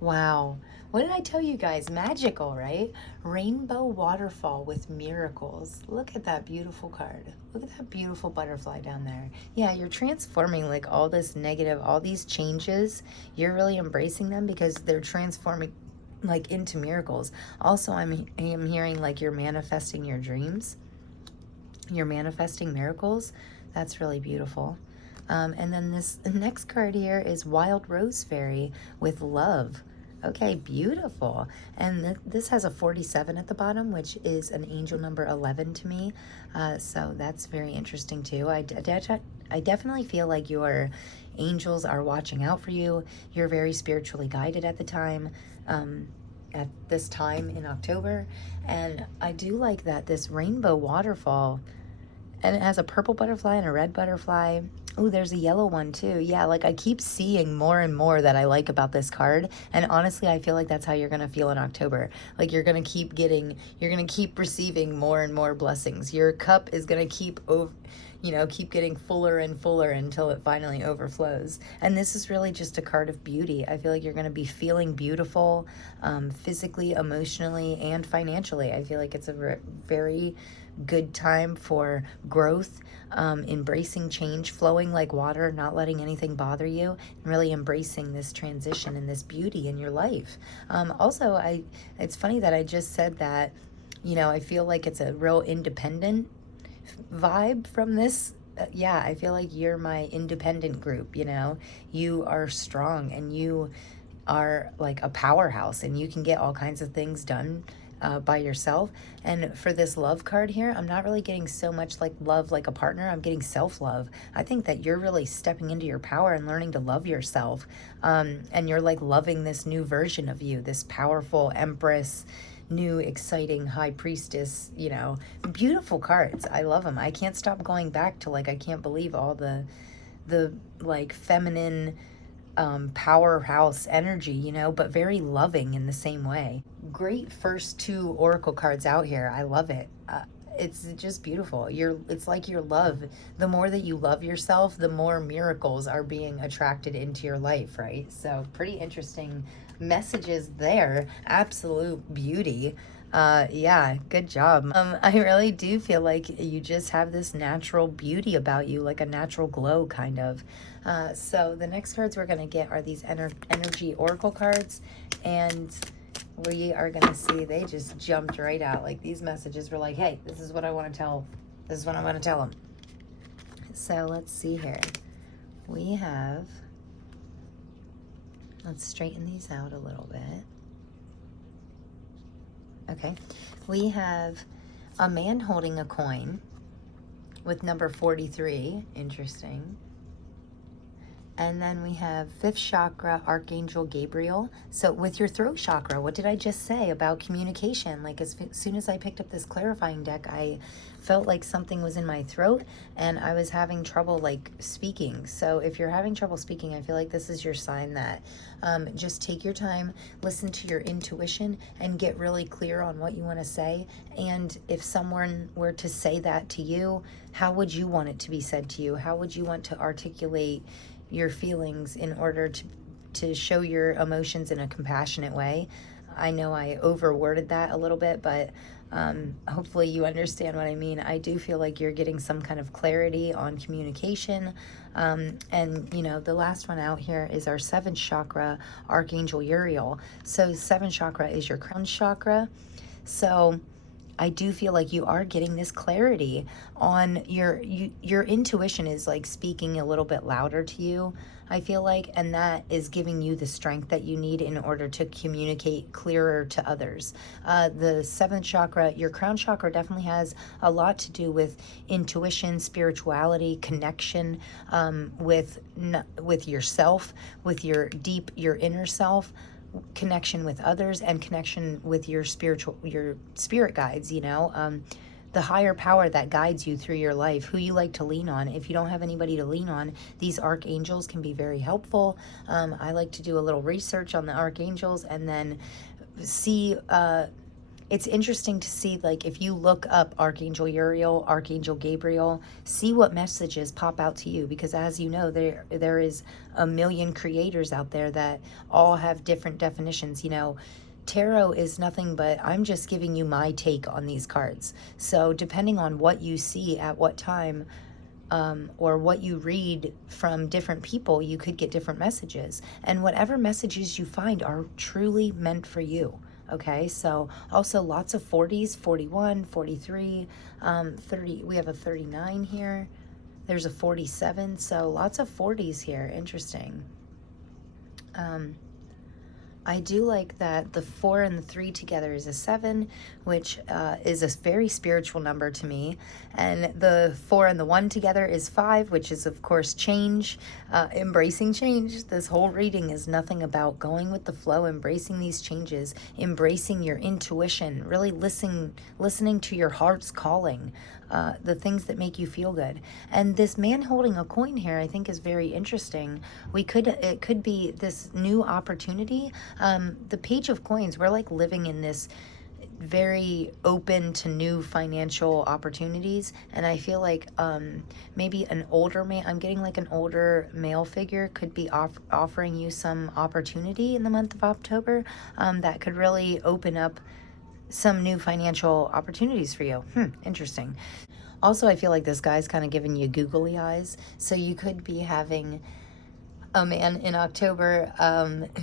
wow, what did I tell you guys? Magical, right? Rainbow waterfall with miracles. Look at that beautiful card. Look at that beautiful butterfly down there. Yeah, you're transforming like all this negative, all these changes. You're really embracing them because they're transforming like into miracles. Also, I am hearing like you're manifesting your dreams. You're manifesting miracles. That's really beautiful. And then this next card here is Wild Rose Fairy with love. Okay, beautiful. And this has a 47 at the bottom, which is an angel number 11 to me. So that's very interesting too. I definitely feel like your angels are watching out for you. You're very spiritually guided at this time in October. And I do like that this rainbow waterfall, and it has a purple butterfly and a red butterfly. Oh, there's a yellow one too. Yeah, like I keep seeing more and more that I like about this card. And honestly, I feel like that's how you're going to feel in October. Like you're going to keep receiving more and more blessings. Your cup is going to keep you know, keep getting fuller and fuller until it finally overflows. And this is really just a card of beauty. I feel like you're going to be feeling beautiful, physically, emotionally, and financially. I feel like it's a very good time for growth, embracing change, flowing like water, not letting anything bother you, and really embracing this transition and this beauty in your life. Also, it's funny that I just said that, you know, I feel like it's a real independent vibe from this. Yeah, I feel like you're my independent group, you know. You are strong and you are like a powerhouse and you can get all kinds of things done by yourself. And for this love card here, I'm not really getting so much like love like a partner. I'm getting self-love. I think that you're really stepping into your power and learning to love yourself. And you're like loving this new version of you, this powerful empress, new exciting high priestess, you know. Beautiful cards. I love them. I can't stop going back to like, I can't believe all the like feminine powerhouse energy, you know, but very loving in the same way. Great first two oracle cards out here. I love it. It's just beautiful. It's like your love. The more that you love yourself, the more miracles are being attracted into your life, right? So pretty interesting messages there. Absolute beauty. Yeah, good job. I really do feel like you just have this natural beauty about you, like a natural glow kind of. So the next cards we're going to get are these energy oracle cards, and we are going to see they just jumped right out. Like these messages were like, hey, this is what I want to tell. This is what I want to tell them. So let's see here. We have, let's straighten these out a little bit. Okay. We have a man holding a coin with number 43. Interesting. And then we have 5th chakra, Archangel Gabriel. So with your throat chakra, what did I just say about communication? Like as soon as I picked up this clarifying deck, I felt like something was in my throat and I was having trouble like speaking. So if you're having trouble speaking, I feel like this is your sign that just take your time, listen to your intuition, and get really clear on what you want to say. And if someone were to say that to you, how would you want it to be said to you? How would you want to articulate your feelings in order to show your emotions in a compassionate way? I know I overworded that a little bit, but hopefully you understand what I mean. I do feel like you're getting some kind of clarity on communication. And, you know, the last one out here is our 7th chakra, Archangel Uriel. So 7th chakra is your crown chakra. So I do feel like you are getting this clarity on your intuition is like speaking a little bit louder to you, I feel like, and that is giving you the strength that you need in order to communicate clearer to others. The 7th chakra, your crown chakra, definitely has a lot to do with intuition, spirituality, connection with yourself, with your inner self, connection with others, and connection with your spirit guides, you know, the higher power that guides you through your life, who you like to lean on. If you don't have anybody to lean on, these archangels can be very helpful. I like to do a little research on the archangels and then see, it's interesting to see, like, if you look up Archangel Uriel, Archangel Gabriel, see what messages pop out to you, because as you know, there is a million creators out there that all have different definitions. You know, tarot is nothing but I'm just giving you my take on these cards. So depending on what you see at what time, or what you read from different people, you could get different messages. And whatever messages you find are truly meant for you. Okay, so also lots of 40s, 41, 43, 30, we have a 39 here. There's a 47, so lots of 40s here. Interesting. I do like that the 4 and the 3 together is a 7, which is a very spiritual number to me. And the 4 and the 1 together is 5, which is, of course, change, embracing change. This whole reading is nothing about going with the flow, embracing these changes, embracing your intuition, really listening to your heart's calling, the things that make you feel good. And this man holding a coin here, I think, is very interesting. It could be this new opportunity. The Page of Coins, we're like living in this very open to new financial opportunities, and I feel like maybe an older man, I'm getting like an older male figure could be offering you some opportunity in the month of October that could really open up some new financial opportunities for you. Interesting. Also, I feel like this guy's kind of giving you googly eyes, so you could be having a man in October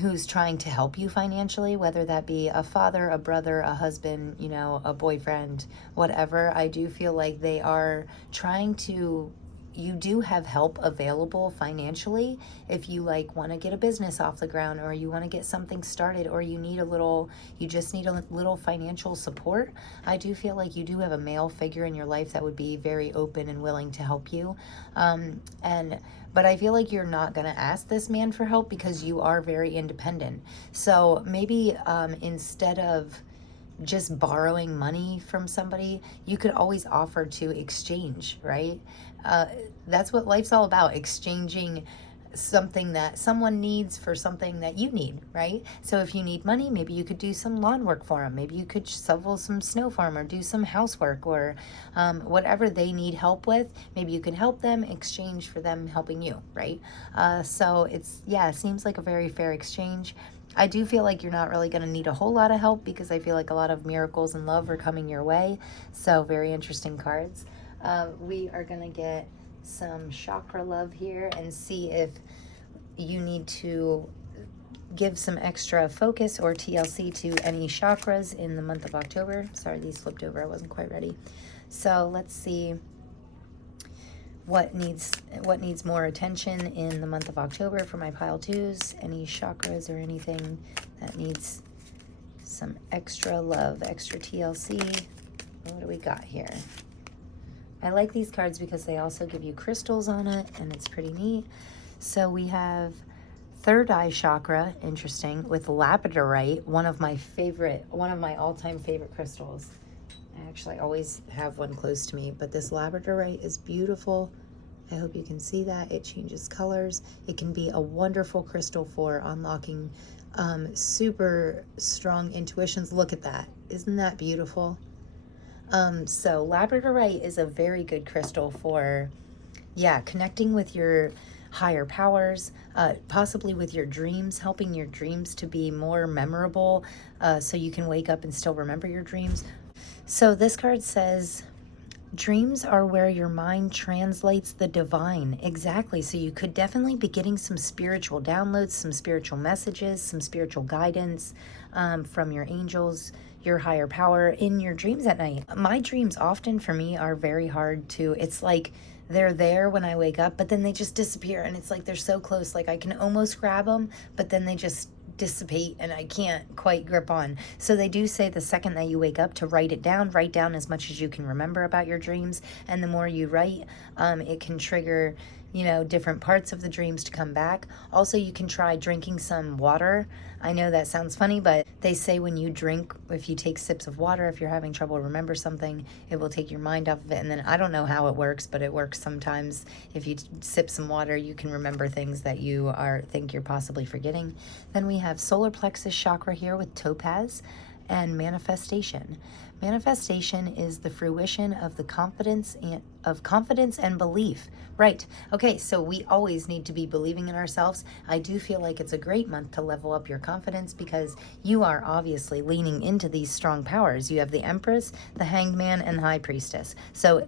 who's trying to help you financially, whether that be a father, a brother, a husband, you know, a boyfriend, whatever. I do feel like they are trying to, you do have help available financially if you like want to get a business off the ground, or you want to get something started, or you need a little, you just need a little financial support. I do feel like you do have a male figure in your life that would be very open and willing to help you. But I feel like you're not going to ask this man for help because you are very independent. So maybe instead of just borrowing money from somebody, you could always offer to exchange, right? That's what life's all about, exchanging something that someone needs for something that you need, right? So if you need money, maybe you could do some lawn work for them. Maybe you could shovel some snow for them, or do some housework, or whatever they need help with. Maybe you can help them in exchange for them helping you, right? So it's, yeah, it seems like a very fair exchange. I do feel like you're not really going to need a whole lot of help because I feel like a lot of miracles and love are coming your way. So very interesting cards. We are going to get some chakra love here and see if you need to give some extra focus or TLC to any chakras in the month of October. Sorry, these flipped over. I wasn't quite ready. So let's see what needs more attention in the month of October for my pile twos. Any chakras or anything that needs some extra love, extra TLC. What do we got here? I like these cards because they also give you crystals on it, and it's pretty neat. So we have third eye chakra, interesting, with labradorite, one of my all-time favorite crystals. I actually always have one close to me, but this labradorite is beautiful. I hope you can see that. It changes colors. It can be a wonderful crystal for unlocking super strong intuitions. Look at that. Isn't that beautiful? So labradorite is a very good crystal for, yeah, connecting with your higher powers, possibly with your dreams, helping your dreams to be more memorable, so you can wake up and still remember your dreams. So this card says, dreams are where your mind translates the divine. Exactly. So you could definitely be getting some spiritual downloads, some spiritual messages, some spiritual guidance from your angels, your higher power in your dreams at night. My dreams often for me are very hard to, it's like they're there when I wake up, but then they just disappear, and it's like they're so close, like I can almost grab them, but then they just dissipate and I can't quite grip on. So they do say the second that you wake up to write down as much as you can remember about your dreams, and the more you write, it can trigger, you know, different parts of the dreams to come back. Also, you can try drinking some water. I know that sounds funny, but they say when you drink, if you take sips of water, if you're having trouble remember something, it will take your mind off of it. And then I don't know how it works, but it works sometimes. If you sip some water, you can remember things that you think you're possibly forgetting. Then we have solar plexus chakra here with topaz and manifestation. Manifestation is the fruition of the confidence and belief. Right. Okay, so we always need to be believing in ourselves. I do feel like it's a great month to level up your confidence because you are obviously leaning into these strong powers. You have the Empress, the Hanged Man, and the High Priestess. So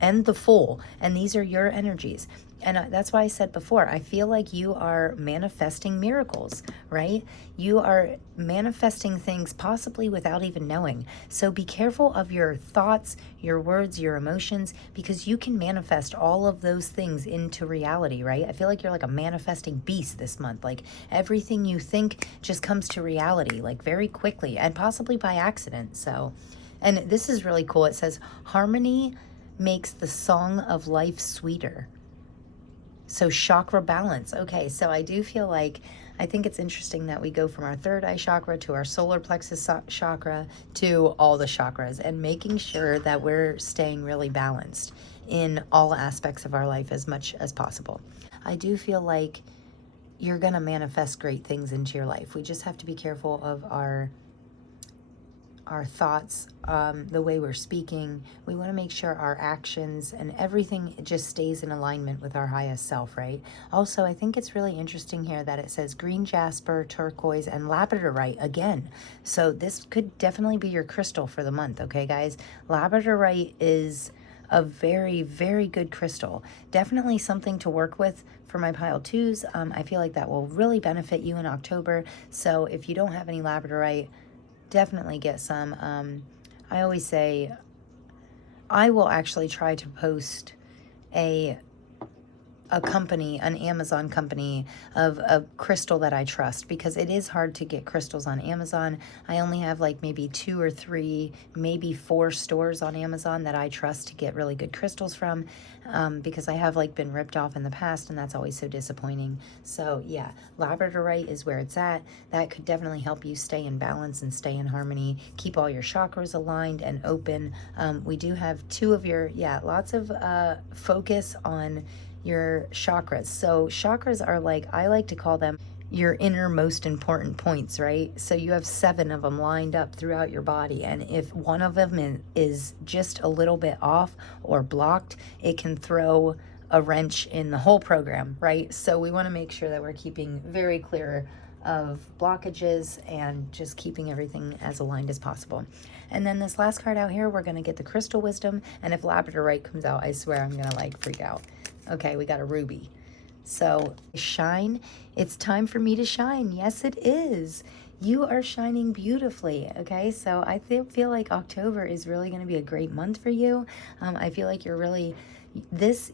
and the Fool, and these are your energies. And that's why I said before, I feel like you are manifesting miracles, right? You are manifesting things possibly without even knowing. So be careful of your thoughts, your words, your emotions, because you can manifest all of those things into reality, right? I feel like you're like a manifesting beast this month. Like everything you think just comes to reality, like very quickly and possibly by accident. So, and this is really cool. It says, harmony makes the song of life sweeter. So chakra balance. Okay, so I do feel like, I think it's interesting that we go from our third eye chakra to our solar plexus chakra to all the chakras, and making sure that we're staying really balanced in all aspects of our life as much as possible. I do feel like you're going to manifest great things into your life. We just have to be careful of our our thoughts, the way we're speaking. We want to make sure our actions and everything just stays in alignment with our highest self, right? Also, I think it's really interesting here that it says green jasper, turquoise, and labradorite again. So this could definitely be your crystal for the month, okay, guys? Labradorite is a very, very good crystal. Definitely something to work with for my pile twos. I feel like that will really benefit you in October. So if you don't have any labradorite, definitely get some. I always say I will actually try to post a company, an Amazon company of a crystal that I trust, because it is hard to get crystals on Amazon. I only have like maybe 2 or 3, maybe 4 stores on Amazon that I trust to get really good crystals from, because I have like been ripped off in the past, and that's always so disappointing. So yeah, labradorite is where it's at. That could definitely help you stay in balance and stay in harmony, keep all your chakras aligned and open. We do have 2 of your, lots of focus on your chakras. So chakras are like, I like to call them your inner most important points, right? So you have 7 of them lined up throughout your body, and if one of them is just a little bit off or blocked, it can throw a wrench in the whole program, right? So we want to make sure that we're keeping very clear of blockages and just keeping everything as aligned as possible. And then this last card out here, we're going to get the crystal wisdom, and if labradorite comes out, I swear I'm going to like freak out. Okay, we got a ruby. So shine. It's time for me to shine. Yes, it is. You are shining beautifully. Okay, so I feel like October is really going to be a great month for you. I feel like you're really,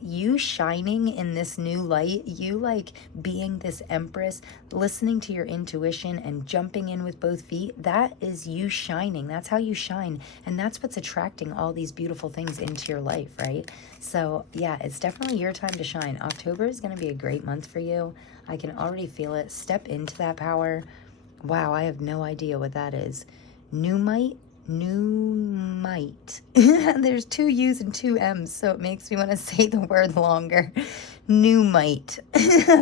you shining in this new light, you like being this empress, listening to your intuition and jumping in with both feet. That is you shining. That's how you shine. And that's what's attracting all these beautiful things into your life, right? So yeah, it's definitely your time to shine. October is going to be a great month for you. I can already feel it. Step into that power. Wow, I have no idea what that is. Pneumite. There's 2 U's and 2 M's, so it makes me want to say the word longer. Pneumite.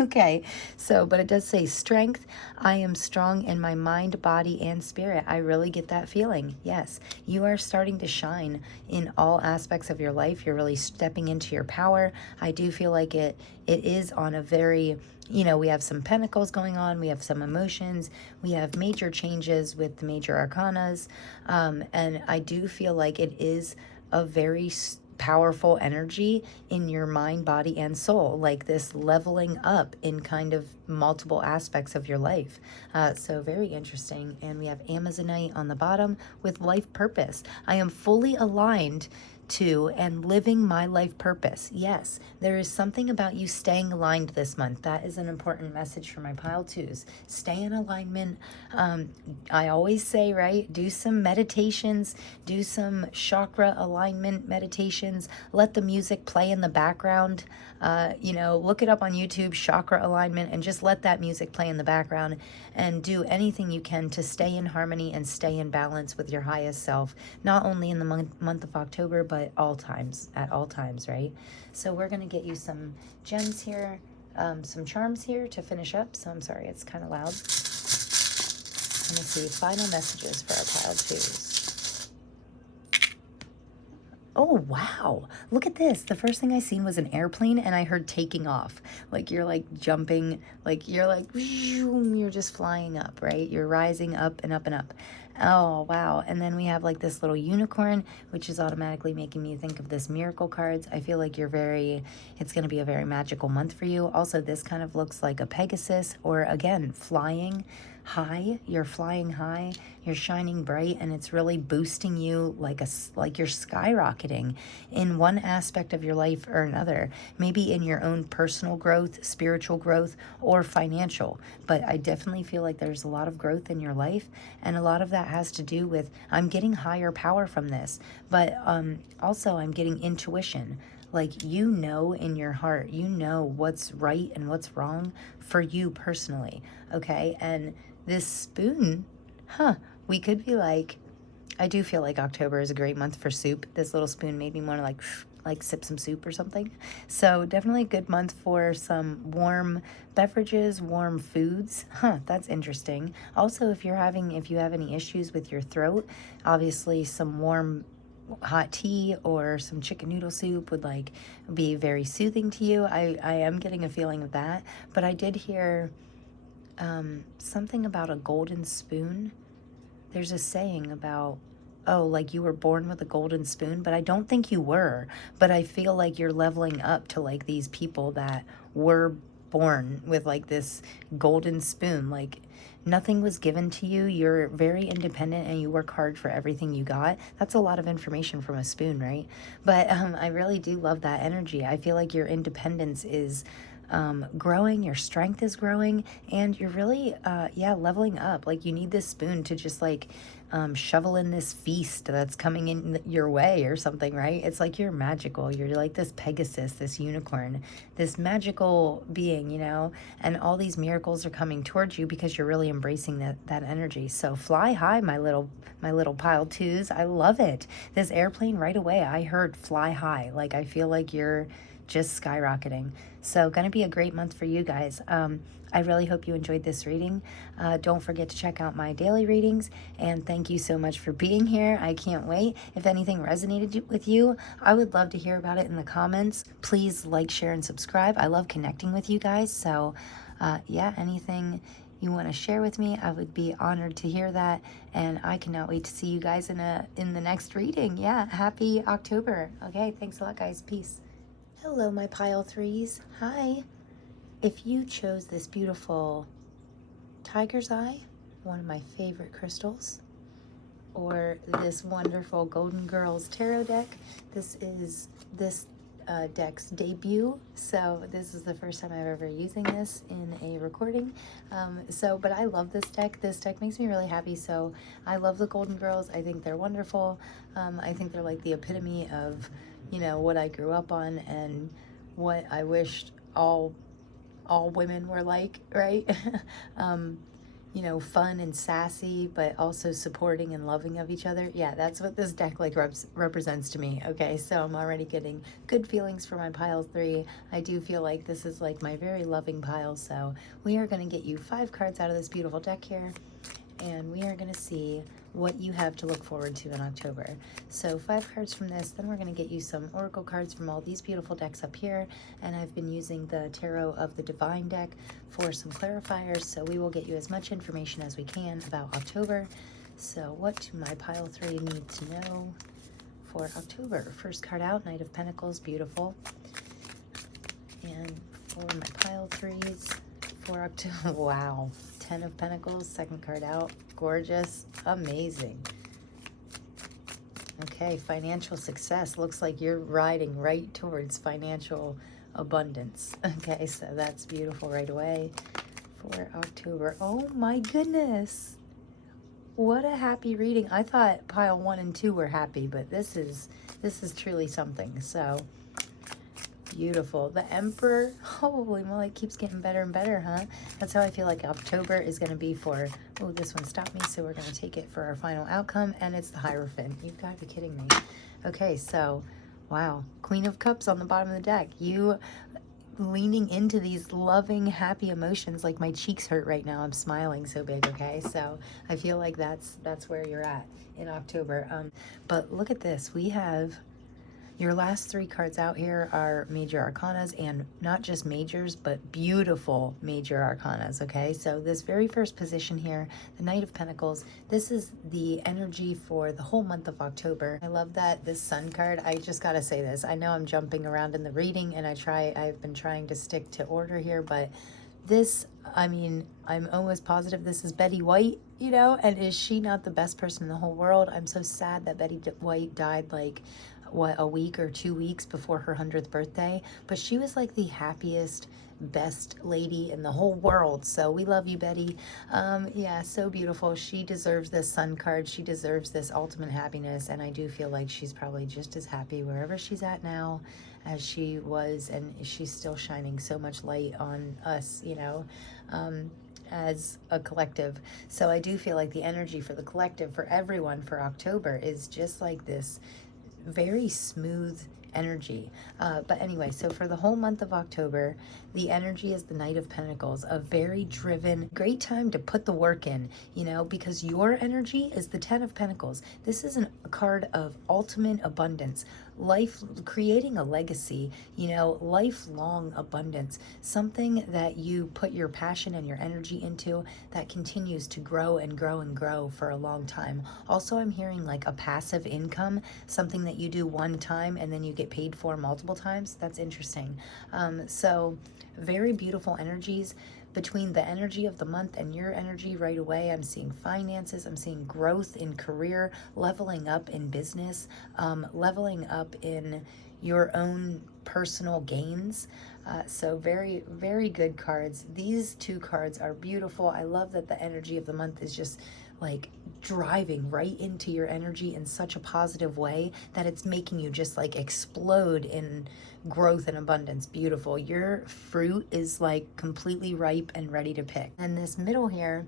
Okay, so, but it does say strength. I am strong in my mind, body, and spirit. I really get that feeling. Yes, you are starting to shine in all aspects of your life. You're really stepping into your power. I do feel like it is on a very, we have some pentacles going on, we have some emotions, we have major changes with the major arcanas, and I do feel like it is a very powerful energy in your mind, body, and soul, like this leveling up in kind of multiple aspects of your life. So very interesting. And we have Amazonite on the bottom with life purpose. I am fully aligned to and living my life purpose. Yes, there is something about you staying aligned this month. That is an important message for my pile twos. Stay in alignment. I always say, right, do some meditations, do some chakra alignment meditations, let the music play in the background. Look it up on YouTube, chakra alignment, and just let that music play in the background, and do anything you can to stay in harmony and stay in balance with your highest self, not only in the month of October, but at all times, right? So we're going to get you some gems here, some charms here to finish up. So I'm sorry, it's kind of loud. Let me see, final messages for our pile twos. Oh, wow. Look at this. The first thing I seen was an airplane, and I heard taking off. Like you're like jumping, like you're like, you're just flying up, right? You're rising up and up and up. Oh, wow. And then we have like this little unicorn, which is automatically making me think of this miracle cards. I feel like it's going to be a very magical month for you. Also, this kind of looks like a Pegasus, or again, flying high. You're flying high, you're shining bright, and it's really boosting you like you're skyrocketing in one aspect of your life or another, maybe in your own personal growth, spiritual growth, or financial. But I definitely feel like there's a lot of growth in your life, and a lot of that has to do with, I'm getting higher power from this, but also I'm getting intuition. Like, in your heart, what's right and what's wrong for you personally, okay? And this spoon, we could be like, I do feel like October is a great month for soup. This little spoon made me want to like like sip some soup or something. So definitely a good month for some warm beverages, warm foods. That's interesting. Also, if you have any issues with your throat, obviously some warm hot tea or some chicken noodle soup would like be very soothing to you. I am getting a feeling of that, but I did hear something about a golden spoon. There's a saying about, oh, like you were born with a golden spoon, but I don't think you were. But I feel like you're leveling up to like these people that were born with like this golden spoon. Like nothing was given to you. You're very independent and you work hard for everything you got. That's a lot of information from a spoon, right? But I really do love that energy. I feel like your independence is growing, your strength is growing, and you're really, leveling up. Like you need this spoon to just like shovel in this feast that's coming in your way or something, right? It's like you're magical. You're like this Pegasus, this unicorn, this magical being, you know, and all these miracles are coming towards you because you're really embracing that energy. So fly high, my little pile twos. I love it. This airplane right away, I heard fly high. Like I feel like you're just skyrocketing. So going to be a great month for you guys. I really hope you enjoyed this reading. Don't forget to check out my daily readings, and thank you so much for being here. I can't wait. If anything resonated with you, I would love to hear about it in the comments. Please like, share, and subscribe. I love connecting with you guys. So anything you want to share with me, I would be honored to hear that, and I cannot wait to see you guys in the next reading. Yeah, happy October. Okay, thanks a lot, guys. Peace. Hello, my pile threes. Hi. If you chose this beautiful tiger's eye, one of my favorite crystals, or this wonderful Golden Girls tarot deck, this is this deck's debut. So this is the first time I've ever using this in a recording. But I love this deck. This deck makes me really happy. So I love the Golden Girls. I think they're wonderful. I think they're like the epitome of, you know, what I grew up on and what I wished all women were like, right? You know, fun and sassy, but also supporting and loving of each other. Yeah, that's what this deck like represents to me. Okay, so I'm already getting good feelings for my pile 3. I do feel like this is like my very loving pile. So we are going to get you 5 cards out of this beautiful deck here, and we are going to see what you have to look forward to in October. So 5 cards from this, then we're going to get you some oracle cards from all these beautiful decks up here, and I've been using the Tarot of the Divine deck for some clarifiers, so we will get you as much information as we can about October. So what do my pile 3 need to know for October? First card out, Knight of Pentacles, beautiful. And for my pile 3s for October, wow, 10 of Pentacles, second card out, gorgeous, amazing. Okay, financial success. Looks like you're riding right towards financial abundance. Okay, so that's beautiful right away for October. Oh my goodness. What a happy reading. I thought pile 1 and 2 were happy, but this is truly something. So beautiful. The Emperor. Holy moly, it keeps getting better and better, huh? That's how I feel like October is going to be for... Oh, this one stopped me, so we're going to take it for our final outcome, and it's the Hierophant. You've got to be kidding me. Okay, so, wow. Queen of Cups on the bottom of the deck. You leaning into these loving, happy emotions. Like, my cheeks hurt right now. I'm smiling so big, okay? So, I feel like that's where you're at in October. But look at this. We have... Your last 3 cards out here are major arcanas, and not just majors, but beautiful major arcanas, okay? So this very first position here, the Knight of Pentacles, this is the energy for the whole month of October. I love that this Sun card. I just gotta say this. I know I'm jumping around in the reading, and I've been trying to stick to order here, but this, I mean, I'm almost positive this is Betty White, you know? And is she not the best person in the whole world? I'm so sad that Betty White died like... what, a week or 2 weeks before her 100th birthday, but she was like the happiest, best lady in the whole world. So we love you, Betty. Yeah, so beautiful. She deserves this Sun card. She deserves this ultimate happiness, and I do feel like she's probably just as happy wherever she's at now as she was, and she's still shining so much light on us, you know, as a collective. So I do feel like the energy for the collective, for everyone, for October is just like this very smooth energy. But anyway, so for the whole month of October, the energy is the Knight of Pentacles, a very driven, great time to put the work in, you know, because your energy is the Ten of Pentacles. This is a card of ultimate abundance, life, creating a legacy, you know, lifelong abundance, something that you put your passion and your energy into that continues to grow and grow and grow for a long time. Also, I'm hearing like a passive income, something that you do one time and then you get paid for multiple times. That's interesting. So very beautiful energies. Between the energy of the month and your energy right away, I'm seeing finances, I'm seeing growth in career, leveling up in business, leveling up in your own personal gains. So very, very good cards. These two cards are beautiful. I love that the energy of the month is just like driving right into your energy in such a positive way that it's making you just like explode in growth and abundance. Beautiful. Your fruit is like completely ripe and ready to pick. And this middle here,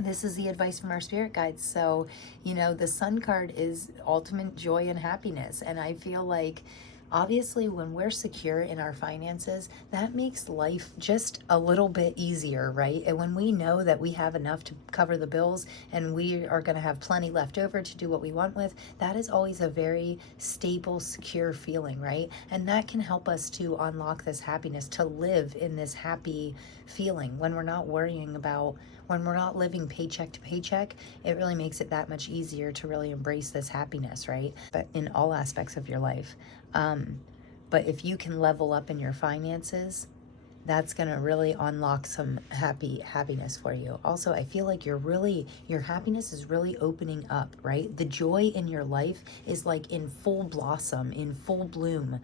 this is the advice from our spirit guides. So, you know, the Sun card is ultimate joy and happiness. And I feel like obviously when we're secure in our finances, that makes life just a little bit easier, right? And when we know that we have enough to cover the bills and we are going to have plenty left over to do what we want with, that is always a very stable, secure feeling, right? And that can help us to unlock this happiness, to live in this happy feeling when we're not worrying about, when we're not living paycheck to paycheck. It really makes it that much easier to really embrace this happiness, right? But in all aspects of your life. But if you can level up in your finances, that's going to really unlock some happiness for you. Also, I feel like your happiness is really opening up, right? The joy in your life is like in full blossom, in full bloom.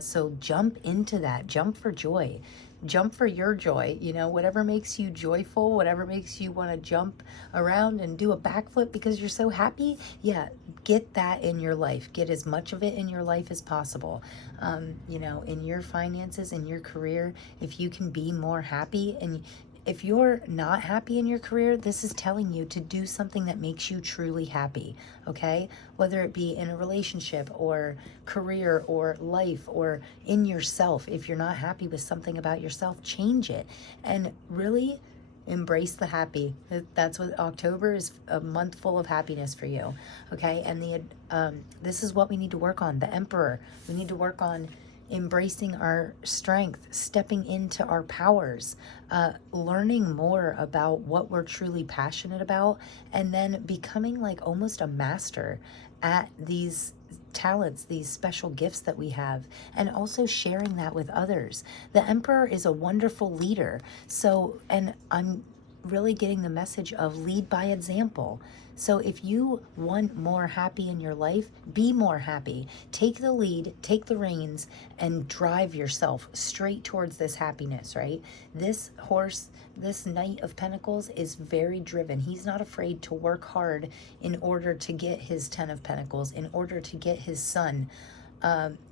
So jump into that, jump for joy. Jump for your joy, you know, whatever makes you joyful, whatever makes you want to jump around and do a backflip because you're so happy. Yeah, get that in your life. Get as much of it in your life as possible. You know, in your finances, in your career, if you can be more happy. And if you're not happy in your career, this is telling you to do something that makes you truly happy, okay? Whether it be in a relationship or career or life or in yourself. If you're not happy with something about yourself, change it and really embrace the happy. That's what October is, a month full of happiness for you, okay? And this is what we need to work on. The Emperor, we need to work on embracing our strength, stepping into our powers, learning more about what we're truly passionate about, and then becoming like almost a master at these talents, these special gifts that we have, and also sharing that with others. The Emperor is a wonderful leader. So, and I'm really getting the message of lead by example. So if you want more happy in your life, be more happy. Take the lead, take the reins, and drive yourself straight towards this happiness, right? This horse, this Knight of Pentacles is very driven. He's not afraid to work hard in order to get his Ten of Pentacles, in order to get his son.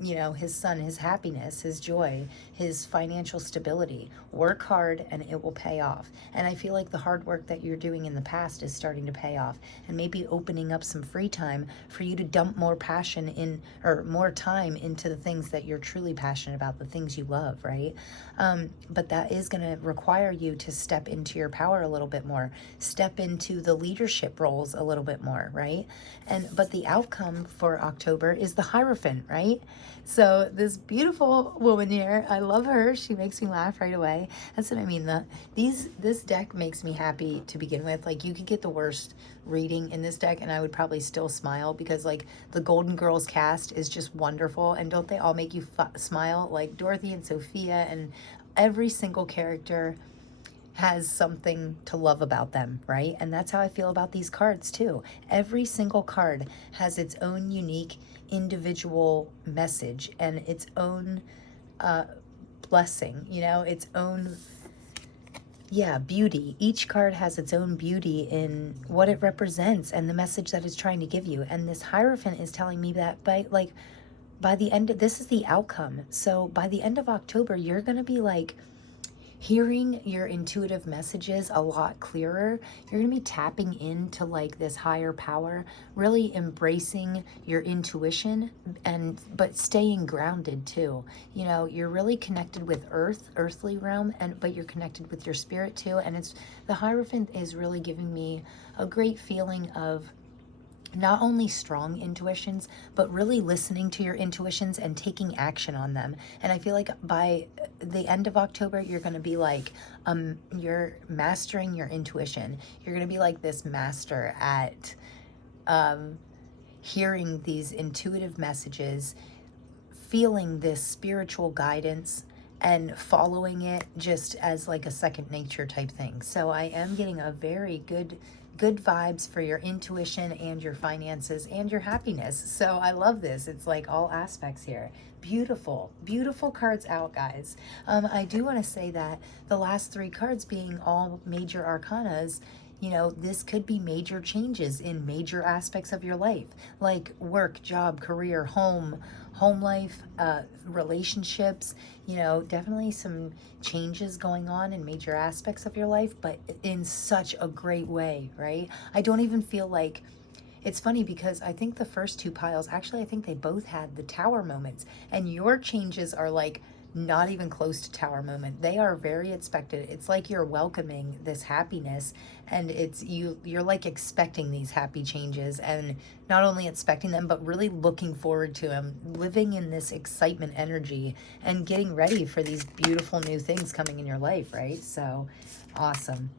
You know, his son, his happiness, his joy, his financial stability. Work hard and it will pay off. And I feel like the hard work that you're doing in the past is starting to pay off, and maybe opening up some free time for you to dump more passion in, or more time into the things that you're truly passionate about, the things you love, right? But that is going to require you to step into your power a little bit more, step into the leadership roles a little bit more, right? But the outcome for October is the Hierophant, right? So this beautiful woman here, I love her. She makes me laugh right away. That's what I mean. This deck makes me happy to begin with. Like, you could get the worst reading in this deck and I would probably still smile, because like the Golden Girls cast is just wonderful. And don't they all make you smile? Like Dorothy and Sophia, and every single character has something to love about them, right? And that's how I feel about these cards too. Every single card has its own unique individual message and its own blessing, you know, its own beauty. Each card has its own beauty in what it represents and the message that it's trying to give you. And this Hierophant is telling me that by the end of this is the outcome. So by the end of October, you're going to be like, hearing your intuitive messages a lot clearer. You're going to be tapping into like this higher power, really embracing your intuition, and but staying grounded too. You know, you're really connected with earthly realm, and but you're connected with your spirit too. And it's, the Hierophant is really giving me a great feeling of not only strong intuitions, but really listening to your intuitions and taking action on them. And I feel like by the end of October, you're going to be like, you're mastering your intuition. You're going to be like this master at hearing these intuitive messages, feeling this spiritual guidance, and following it just as like a second nature type thing. So I am getting a very good vibes for your intuition and your finances and your happiness. So I love this. It's like all aspects here. Beautiful, beautiful cards out, guys. I do want to say that the last 3 cards being all major arcanas, you know, this could be major changes in major aspects of your life, like work, job, career, home life, relationships. You know, definitely some changes going on in major aspects of your life, but in such a great way, right? I don't even feel like, it's funny because I think the first 2 piles, actually, I think they both had the tower moments, and your changes are like not even close to tower moment. They are very expected. It's like you're welcoming this happiness, and it's you're like expecting these happy changes, and not only expecting them, but really looking forward to them, living in this excitement energy and getting ready for these beautiful new things coming in your life, right? So awesome.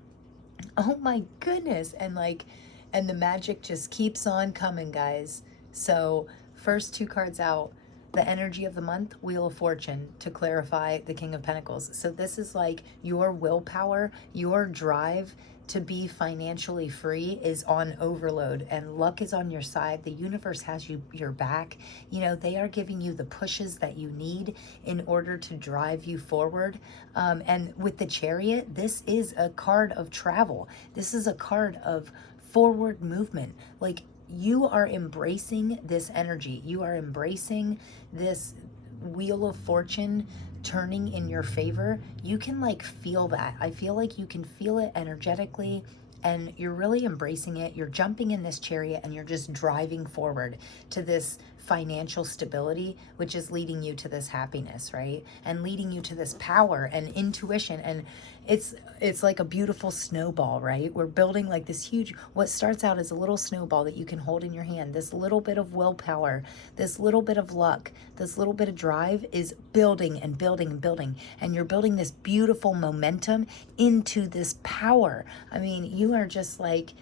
Oh my goodness. And like, and the magic just keeps on coming, guys. So first 2 cards out, the energy of the month, Wheel of Fortune, to clarify the King of Pentacles. So this is like your willpower, your drive to be financially free is on overload, and luck is on your side. The universe has your back. You know, they are giving you the pushes that you need in order to drive you forward. And with the Chariot, this is a card of travel. This is a card of forward movement. Like, you are embracing this energy. You are embracing this Wheel of Fortune turning in your favor. You can like feel that. I feel like you can feel it energetically, and you're really embracing it. You're jumping in this Chariot and you're just driving forward to this financial stability, which is leading you to this happiness, right? And leading you to this power and intuition. And it's like a beautiful snowball, right? We're building like this huge, what starts out as a little snowball that you can hold in your hand. This little bit of willpower, this little bit of luck, this little bit of drive is building and building and building. And you're building this beautiful momentum into this power. I mean, you are just like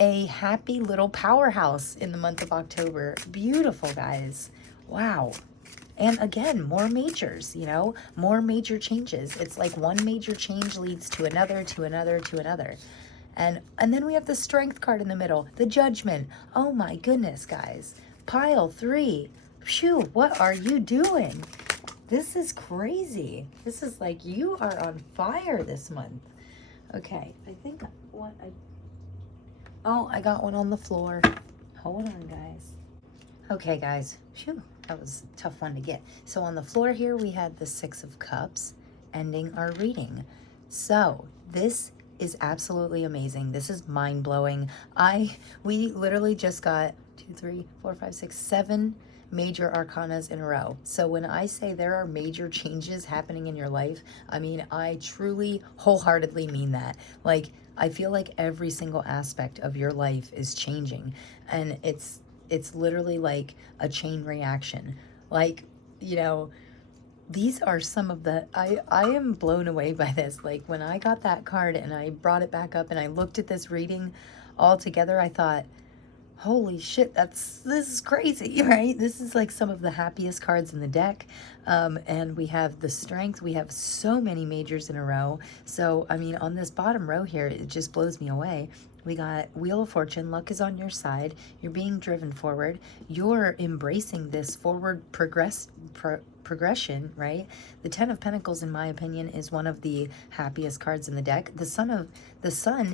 a happy little powerhouse in the month of October. Beautiful, guys. Wow. And again, more majors, you know, more major changes. It's like one major change leads to another, to another, to another. And then we have the Strength card in the middle, the Judgment. Oh my goodness, guys. Pile 3. Phew, what are you doing? This is crazy. This is like, you are on fire this month. Okay, I think I got one on the floor. Hold on, guys. Okay, guys. Phew, that was a tough one to get. So on the floor here, we had the 6 of Cups ending our reading. So this is absolutely amazing. This is mind-blowing. We literally just got 2, 3, 4, 5, 6, 7 major arcanas in a row. So when I say there are major changes happening in your life, I mean, I truly wholeheartedly mean that. Like, I feel like every single aspect of your life is changing, and it's literally like a chain reaction. Like, you know, these are some of the, I am blown away by this. Like, when I got that card and I brought it back up and I looked at this reading all together, I thought, holy shit, this is crazy, right? This is like some of the happiest cards in the deck. And we have the Strength. We have so many majors in a row. So, I mean, on this bottom row here, it just blows me away. We got Wheel of Fortune. Luck is on your side. You're being driven forward. You're embracing this forward progression, right? The 10 of Pentacles, in my opinion, is one of the happiest cards in the deck. The Sun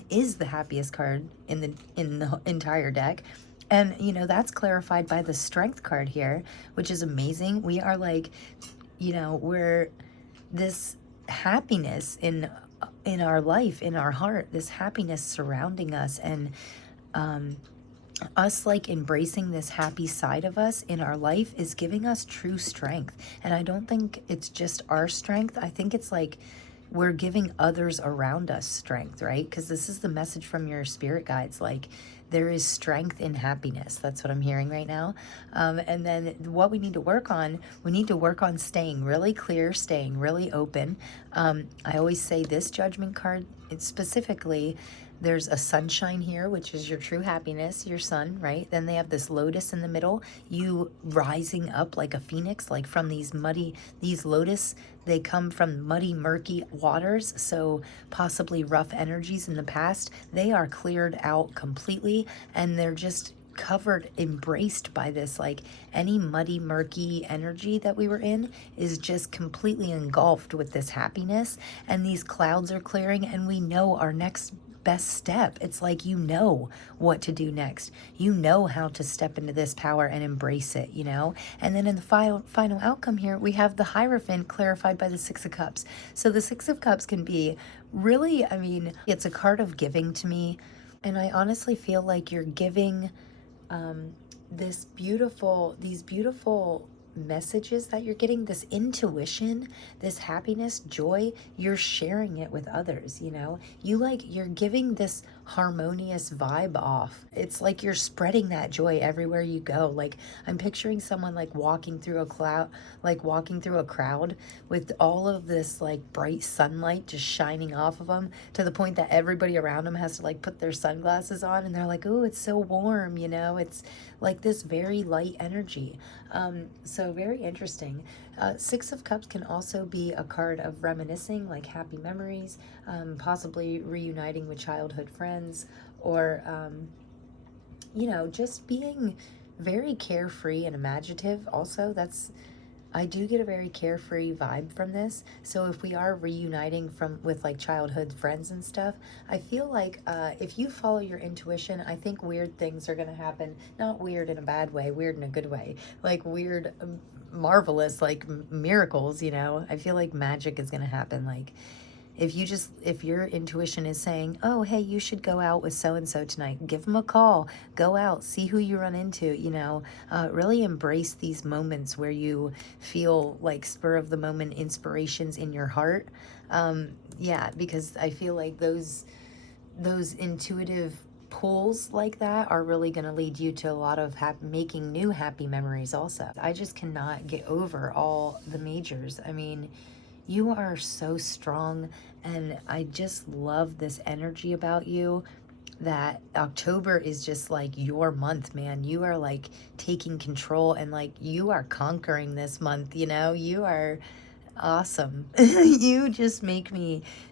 is the happiest card in the entire deck. And, you know, that's clarified by the Strength card here, which is amazing. We are like, you know, we're this happiness in our life, in our heart, this happiness surrounding us, and us like embracing this happy side of us in our life is giving us true strength. And I don't think it's just our strength. I think it's like we're giving others around us strength, right? Because this is the message from your spirit guides. Like, there is strength in happiness. That's what I'm hearing right now. And then what we need to work on, we need to work on staying really clear, staying really open. I always say this Judgment card, it's specifically, there's a sunshine here, which is your true happiness, your sun, right? Then they have this lotus in the middle, you rising up like a phoenix, like from these lotus, they come from muddy, murky waters, so possibly rough energies in the past. They are cleared out completely, and they're just covered, embraced by this, like any muddy, murky energy that we were in is just completely engulfed with this happiness, and these clouds are clearing, and we know our next best step. It's like, you know what to do next. You know how to step into this power and embrace it, you know? And then in the final outcome here, we have the Hierophant clarified by the Six of Cups. So the Six of Cups can be really, I mean, it's a card of giving to me. And I honestly feel like you're giving these beautiful messages that you're getting, this intuition, this happiness, joy, you're sharing it with others, you know? You're giving this harmonious vibe off. It's like you're spreading that joy everywhere you go. Like, I'm picturing someone like walking through a crowd with all of this like bright sunlight just shining off of them, to the point that everybody around them has to like put their sunglasses on, and they're like, oh, it's so warm, you know? It's like this very light energy. So very interesting. Six of Cups can also be a card of reminiscing, like happy memories, possibly reuniting with childhood friends, or, you know, just being very carefree and imaginative. Also, I do get a very carefree vibe from this. So if we are reuniting with like childhood friends and stuff, I feel like if you follow your intuition, I think weird things are going to happen. Not weird in a bad way, weird in a good way. Like weird, marvelous, like miracles, you know? I feel like magic is going to happen. Like, if your intuition is saying, oh, hey, you should go out with so-and-so tonight, give them a call, go out, see who you run into, you know, really embrace these moments where you feel like spur of the moment inspirations in your heart. Yeah, because I feel like those intuitive pulls like that are really going to lead you to a lot of making new happy memories also. I just cannot get over all the majors. I mean, you are so strong, and I just love this energy about you, that October is just like your month, man. You are like taking control, and like you are conquering this month, you know? You are awesome. You just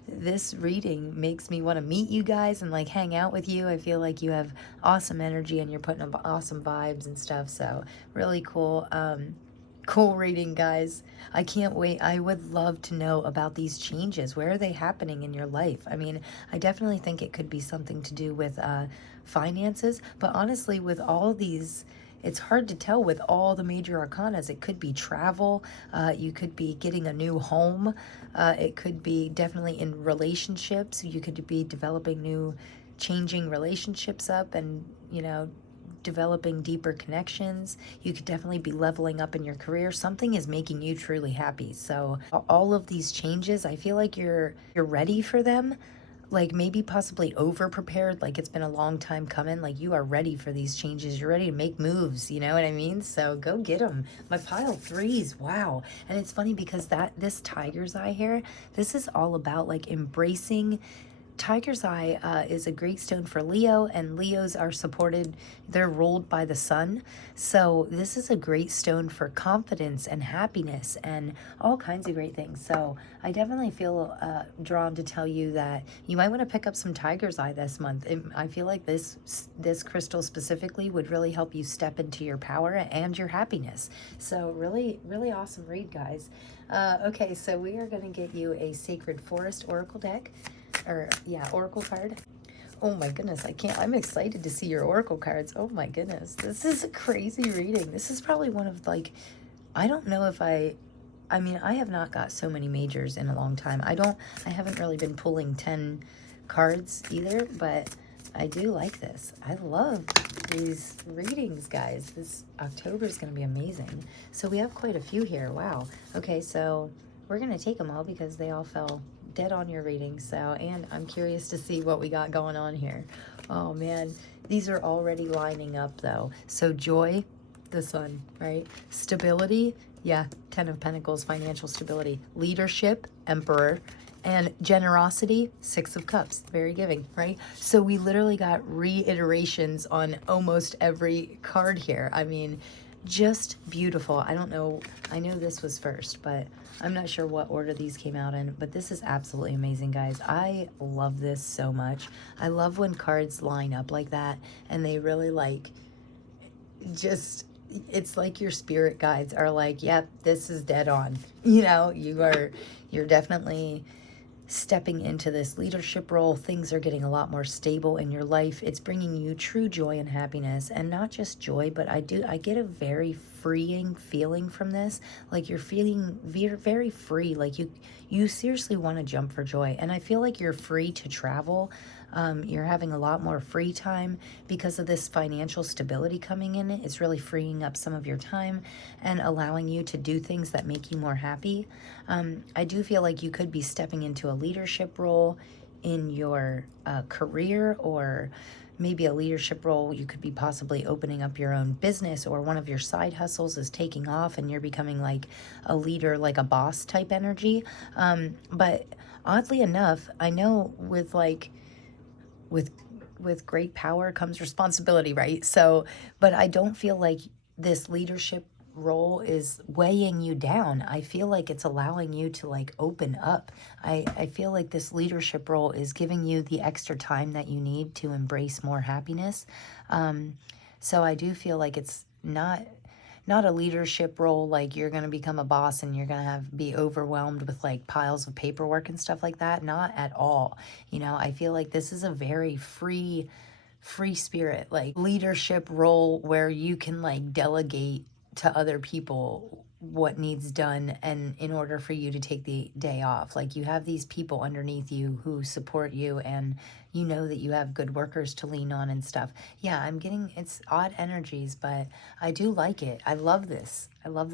this reading makes me want to meet you guys and like hang out with you. I feel like you have awesome energy, and you're putting up awesome vibes and stuff, so really cool. Cool reading, guys. I can't wait. I would love to know about these changes. Where are they happening in your life? I mean, I definitely think it could be something to do with finances, but honestly, with all these, it's hard to tell with all the major arcanas. It could be travel. You could be getting a new home. It could be definitely in relationships. You could be changing relationships up, and, you know, developing deeper connections. You could definitely be leveling up in your career. Something is making you truly happy. So all of these changes, I feel like you're ready for them. Like maybe possibly over prepared, like it's been a long time coming. Like you are ready for these changes. You're ready to make moves, you know what I mean? So go get them. My pile 3s, wow. And it's funny because this tiger's eye here, this is all about like embracing. Tiger's Eye is a great stone for Leo, and Leos are they're ruled by the sun. So this is a great stone for confidence and happiness and all kinds of great things. So I definitely feel drawn to tell you that you might want to pick up some Tiger's Eye this month. I feel like this crystal specifically would really help you step into your power and your happiness. So really, really awesome read, guys. Okay, so we are going to get you a Sacred Forest Oracle deck. Oracle card. Oh my goodness, I'm excited to see your oracle cards. Oh my goodness, this is a crazy reading. This is probably one of like, I don't know if I I mean, I have not got so many majors in a long time. I haven't really been pulling 10 cards either, but I do like this. I love these readings, guys. This October is going to be amazing. So we have quite a few here. Wow. Okay, so we're going to take them all because they all fell dead on your reading. So, and I'm curious to see what we got going on here. Oh, man. These are already lining up, though. So joy, the sun, right? Stability, yeah, 10 of Pentacles, financial stability. Leadership, Emperor. And generosity, 6 of Cups, very giving, right? So we literally got reiterations on almost every card here. I mean, just beautiful. I don't know, I know this was first, but I'm not sure what order these came out in, but this is absolutely amazing, guys. I love this so much. I love when cards line up like that and they really like just, it's like your spirit guides are like, yep, this is dead on. You know, you're definitely stepping into this leadership role. Things are getting a lot more stable in your life. It's bringing you true joy and happiness, and not just joy, but I get a very freeing feeling from this. Like you're feeling very free. Like you seriously want to jump for joy. And I feel like you're free to travel. You're having a lot more free time because of this financial stability coming in. It's really freeing up some of your time and allowing you to do things that make you more happy. I do feel like you could be stepping into a leadership role in your career, or maybe a leadership role. You could be possibly opening up your own business, or one of your side hustles is taking off and you're becoming like a leader, like a boss type energy. But oddly enough, I know with great power comes responsibility, right? So, but I don't feel like this leadership role is weighing you down. I feel like it's allowing you to like open up. I feel like this leadership role is giving you the extra time that you need to embrace more happiness. So I do feel like it's not a leadership role like you're going to become a boss and you're going to be overwhelmed with like piles of paperwork and stuff like that. Not at all. You know, I feel like this is a very free spirit, like leadership role where you can like delegate to other people what needs done, and in order for you to take the day off, like you have these people underneath you who support you, and you know that you have good workers to lean on and stuff. Yeah, I'm getting, it's odd energies, but I do like it. I love this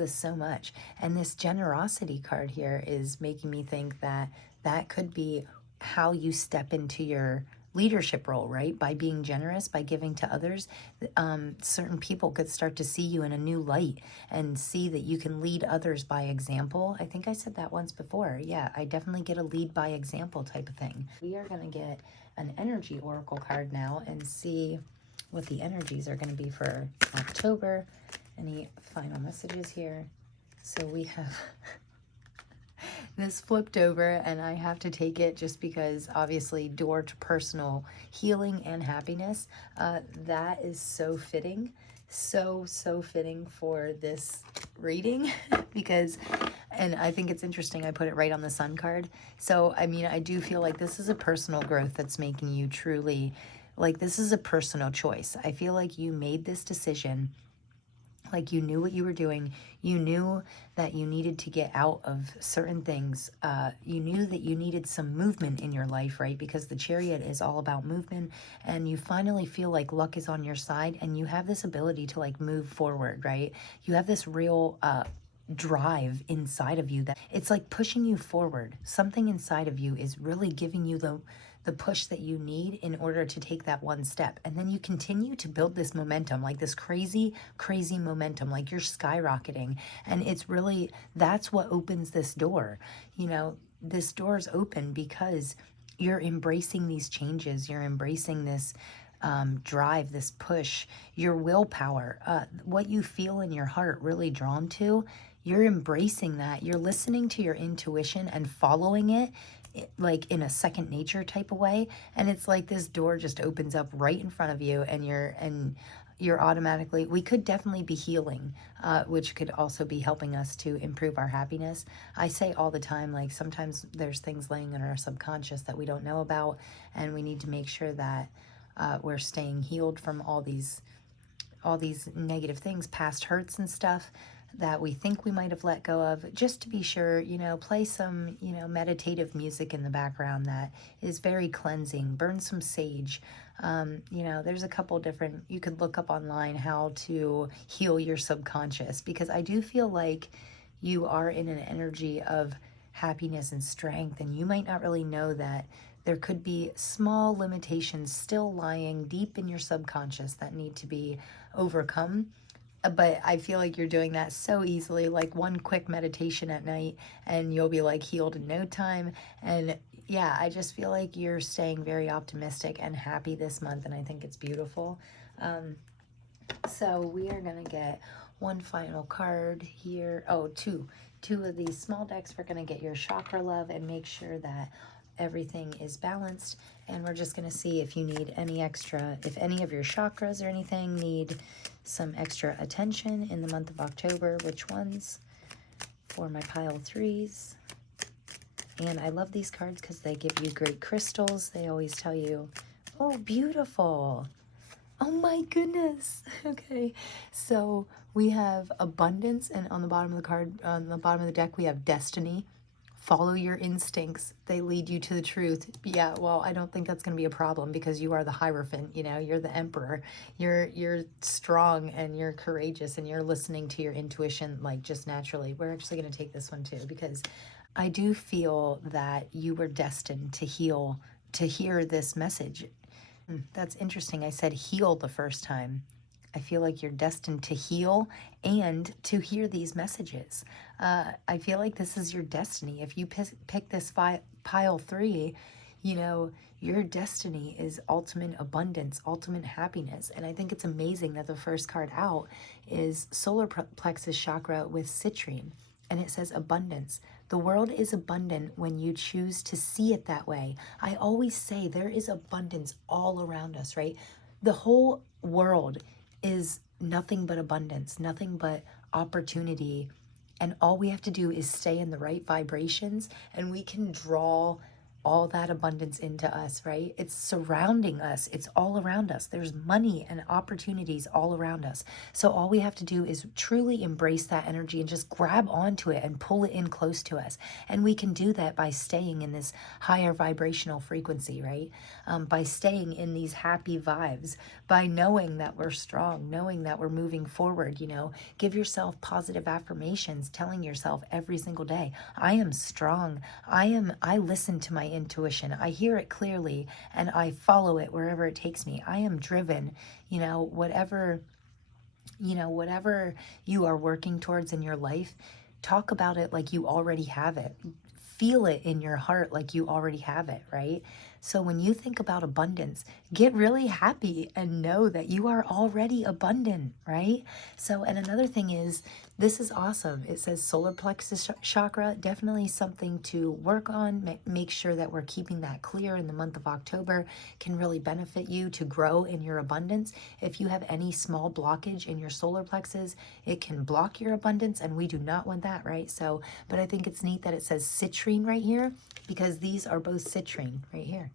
so much. And this generosity card here is making me think that that could be how you step into your leadership role, right? By being generous, by giving to others, certain people could start to see you in a new light and see that you can lead others by example. I think I said that once before. Yeah, I definitely get a lead by example type of thing. We are going to get an energy oracle card now and see what the energies are going to be for October. Any final messages here? So we have this flipped over, and I have to take it just because obviously door to personal healing and happiness. That is so fitting, so fitting for this reading because, and I think it's interesting, I put it right on the sun card. So I mean, I do feel like this is a personal growth that's making you truly, like, this is a personal choice. I feel like you made this decision, like you knew what you were doing. You knew that you needed to get out of certain things. You knew that you needed some movement in your life, right? Because the Chariot is all about movement, and you finally feel like luck is on your side, and you have this ability to like move forward, right? You have this real drive inside of you that it's like pushing you forward. Something inside of you is really giving you the push that you need in order to take that one step. And then you continue to build this momentum, like this crazy momentum, like you're skyrocketing. And it's really, that's what opens this door. You know, this door is open because you're embracing these changes. You're embracing this drive, this push, your willpower, what you feel in your heart really drawn to. You're embracing that. You're listening to your intuition and following it, like in a second nature type of way. And it's like this door just opens up right in front of you, and you're automatically, we could definitely be healing, which could also be helping us to improve our happiness. I say all the time, like sometimes there's things laying in our subconscious that we don't know about, and we need to make sure that we're staying healed from all these negative things, past hurts and stuff. that we think we might have let go of, just to be sure, you know, play some, you know, meditative music in the background that is very cleansing. Burn some sage. You know, there's a couple different, you could look up online how to heal your subconscious, because I do feel like you are in an energy of happiness and strength, and you might not really know that there could be small limitations still lying deep in your subconscious that need to be overcome. But I feel like you're doing that so easily, like one quick meditation at night and you'll be like healed in no time. And yeah, I just feel like you're staying very optimistic and happy this month, and I think it's beautiful. So we are going to get one final card here. Oh, two of these small decks. We're going to get your chakra love and make sure that everything is balanced. And we're just going to see if you need any extra, if any of your chakras or anything need some extra attention in the month of October. Which ones? For my pile threes. And I love these cards because they give you great crystals. They always tell you, oh, beautiful. Oh my goodness. Okay, so we have abundance, and on the bottom of the card, on the bottom of the deck, we have destiny. Follow your instincts. They lead you to the truth. Yeah, well, I don't think that's going to be a problem because you are the Hierophant, you know, you're the emperor. You're strong and you're courageous and you're listening to your intuition like just naturally. We're actually going to take this one too, because I do feel that you were destined to heal, to hear this message. That's interesting. I said heal the first time. I feel like you're destined to heal and to hear these messages. I feel like this is your destiny. If you pick this pile three, you know, your destiny is ultimate abundance, ultimate happiness. And I think it's amazing that the first card out is solar plexus chakra with citrine. And it says abundance. The world is abundant when you choose to see it that way. I always say there is abundance all around us, right? The whole world is nothing but abundance, nothing but opportunity. And all we have to do is stay in the right vibrations, and we can draw all that abundance into us, right? It's surrounding us. It's all around us. There's money and opportunities all around us. So all we have to do is truly embrace that energy and just grab onto it and pull it in close to us. And we can do that by staying in this higher vibrational frequency, right? By staying in these happy vibes, by knowing that we're strong, knowing that we're moving forward, you know. Give yourself positive affirmations, telling yourself every single day, I am strong. I listen to my intuition. I hear it clearly and I follow it wherever it takes me. I am driven, you know, whatever you are working towards in your life, talk about it like you already have it. Feel it in your heart like you already have it, right? So when you think about abundance, get really happy and know that you are already abundant, right? So, and another thing is, this is awesome. It says solar plexus chakra, definitely something to work on. Make sure that we're keeping that clear in the month of October. Can really benefit you to grow in your abundance. If you have any small blockage in your solar plexus, it can block your abundance, and we do not want that, right? So, but I think it's neat that it says citrine right here, because these are both citrine right here.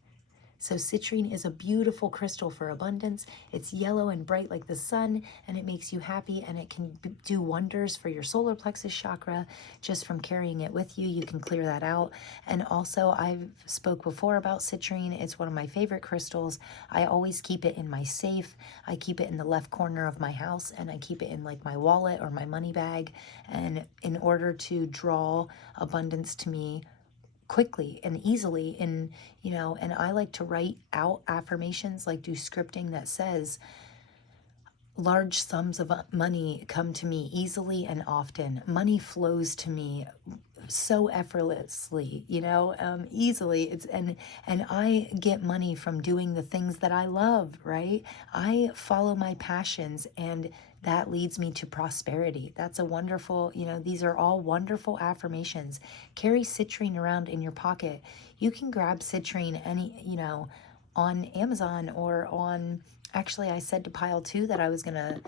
So citrine is a beautiful crystal for abundance. It's yellow and bright like the sun, and it makes you happy, and it can do wonders for your solar plexus chakra just from carrying it with you. You can clear that out. And also, I've spoke before about citrine. It's one of my favorite crystals. I always keep it in my safe. I keep it in the left corner of my house, and I keep it in like my wallet or my money bag. And in order to draw abundance to me quickly and easily, and you know, and I like to write out affirmations, like do scripting that says large sums of money come to me easily and often. Money flows to me so effortlessly, you know, easily. It's and I get money from doing the things that I love, right? I follow my passions, and that leads me to prosperity. That's a wonderful, you know, these are all wonderful affirmations. Carry citrine around in your pocket. You can grab citrine on Amazon or on, actually I said to pile 2 that I was gonna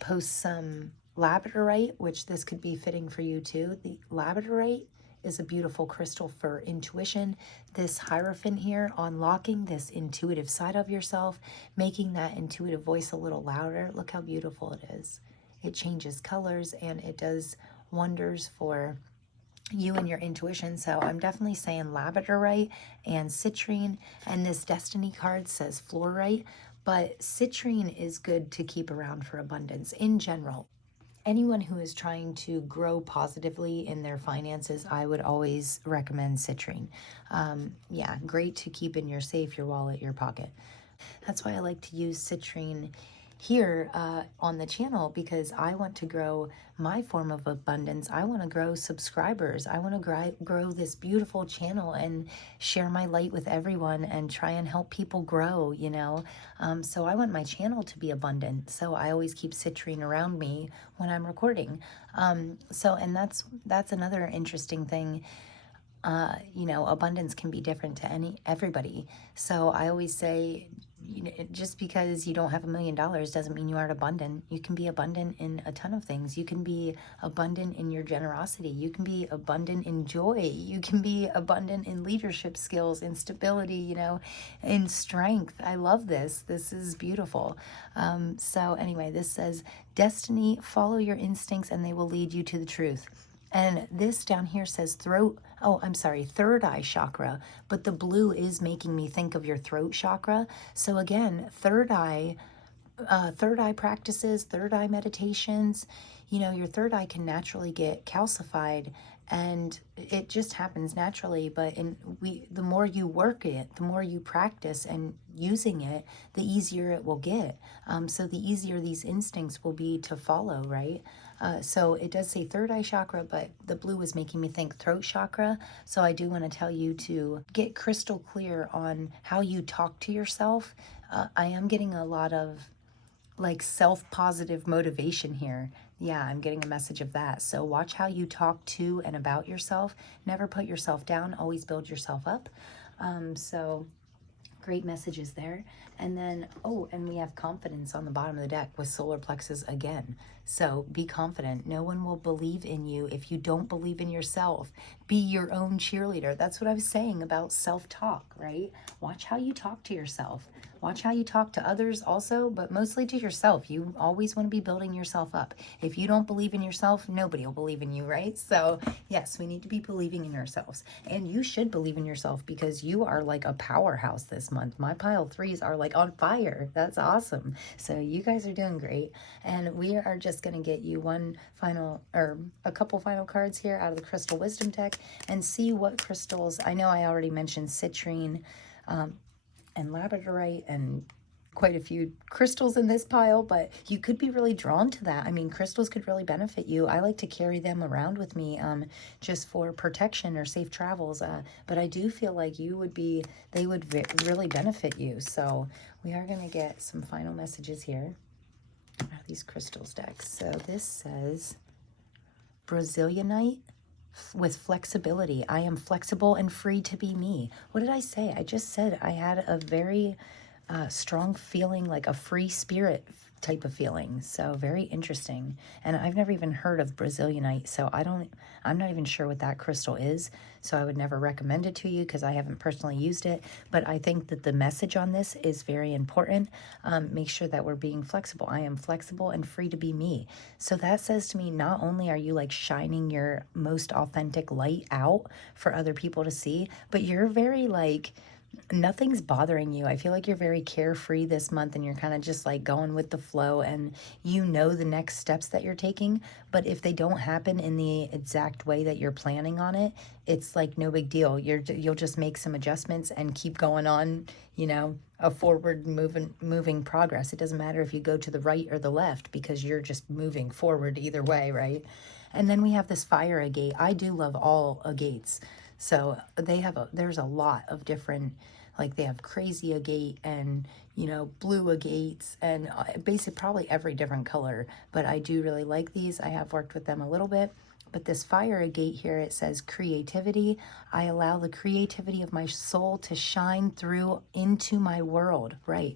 post some labradorite, which this could be fitting for you too. The labradorite is a beautiful crystal for intuition. This Hierophant here, unlocking this intuitive side of yourself, making that intuitive voice a little louder. Look how beautiful it is. it changes colors, and it does wonders for you and your intuition. So I'm definitely saying labradorite and citrine, and this destiny card says fluorite, but citrine is good to keep around for abundance in general. Anyone who is trying to grow positively in their finances, I would always recommend citrine. Yeah, great to keep in your safe, your wallet, your pocket. That's why I like to use citrine here on the channel, because I want to grow my form of abundance. I want to grow subscribers. I want to grow this beautiful channel and share my light with everyone and try and help people grow, you know. So I want my channel to be abundant. So I always keep citrine around me when I'm recording. And that's another interesting thing. You know, abundance can be different to everybody. So I always say, you know, just because you don't have $1 million doesn't mean you aren't abundant. You can be abundant in a ton of things. You can be abundant in your generosity. You can be abundant in joy. You can be abundant in leadership skills, in stability, you know, in strength. I love this. This is beautiful. So anyway, this says, destiny, follow your instincts and they will lead you to the truth. And this down here says throat, oh, I'm sorry, third eye chakra, but the blue is making me think of your throat chakra. So again, third eye practices, third eye meditations, you know, your third eye can naturally get calcified, and it just happens naturally. But the more you work it, the more you practice and using it, the easier it will get. So the easier these instincts will be to follow, right? So it does say third eye chakra, but the blue was making me think throat chakra. So I do want to tell you to get crystal clear on how you talk to yourself. I am getting a lot of like self-positive motivation here. Yeah, I'm getting a message of that. So watch how you talk to and about yourself. Never put yourself down, always build yourself up. So great messages there. And then, oh, and we have confidence on the bottom of the deck with solar plexus again. So be confident. No one will believe in you if you don't believe in yourself. Be your own cheerleader. That's what I was saying about self-talk, right? Watch how you talk to yourself. Watch how you talk to others also, but mostly to yourself. You always want to be building yourself up. If you don't believe in yourself, nobody will believe in you, right? So yes, we need to be believing in ourselves. And you should believe in yourself because you are like a powerhouse this month. My pile threes are like on fire. That's awesome. So you guys are doing great. And we are just going to get you a couple final cards here out of the Crystal Wisdom deck and see what crystals. I know I already mentioned citrine, and labradorite and quite a few crystals in this pile, but you could be really drawn to that. I mean, crystals could really benefit you. I like to carry them around with me just for protection or safe travels, but I do feel like they would really benefit you. So we are going to get some final messages here out of these crystals decks. So this says Brazilianite with flexibility. I am flexible and free to be me. What did I say? I just said I had a very strong feeling, like a free spirit type of feeling. So very interesting. And I've never even heard of Brazilianite, so I'm not even sure what that crystal is. So I would never recommend it to you because I haven't personally used it. But I think that the message on this is very important. Make sure that we're being flexible. I am flexible and free to be me. So that says to me, not only are you like shining your most authentic light out for other people to see, but you're very like, nothing's bothering you. I feel like you're very carefree this month and you're kind of just like going with the flow, and you know the next steps that you're taking. But if they don't happen in the exact way that you're planning on it, it's like no big deal. You'll just make some adjustments and keep going on, you know, a forward moving progress. It doesn't matter if you go to the right or the left because you're just moving forward either way, right? And then we have this fire agate. I do love all agates. So there's a lot of different, like they have crazy agate and, you know, blue agates and basically probably every different color. But I do really like these. I have worked with them a little bit. But this fire agate here, it says creativity. I allow the creativity of my soul to shine through into my world, right?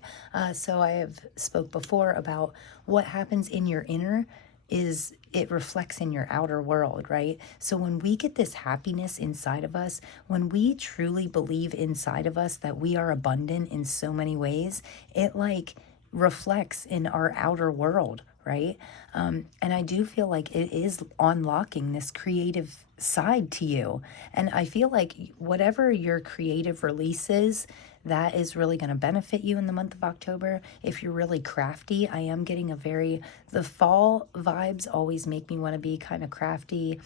So I have spoke before about what happens in your inner is it reflects in your outer world, right? So when we get this happiness inside of us, when we truly believe inside of us that we are abundant in so many ways, it like reflects in our outer world, right? And I do feel like it is unlocking this creative side to you. And I feel like whatever your creative release is, that is really going to benefit you in the month of October. If you're really crafty, I am getting the fall vibes always make me want to be kind of crafty.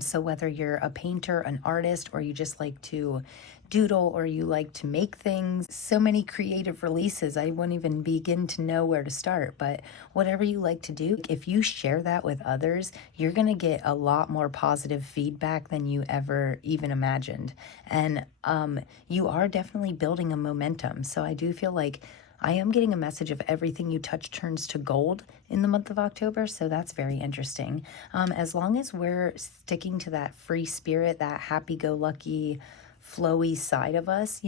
So whether you're a painter, an artist, or you just like to doodle or you like to make things, so many creative releases, I wouldn't even begin to know where to start. But whatever you like to do, if you share that with others, you're going to get a lot more positive feedback than you ever even imagined. And you are definitely building a momentum. So I do feel like I am getting a message of everything you touch turns to gold in the month of October, so that's very interesting. As long as we're sticking to that free spirit, that happy-go-lucky, flowy side of us,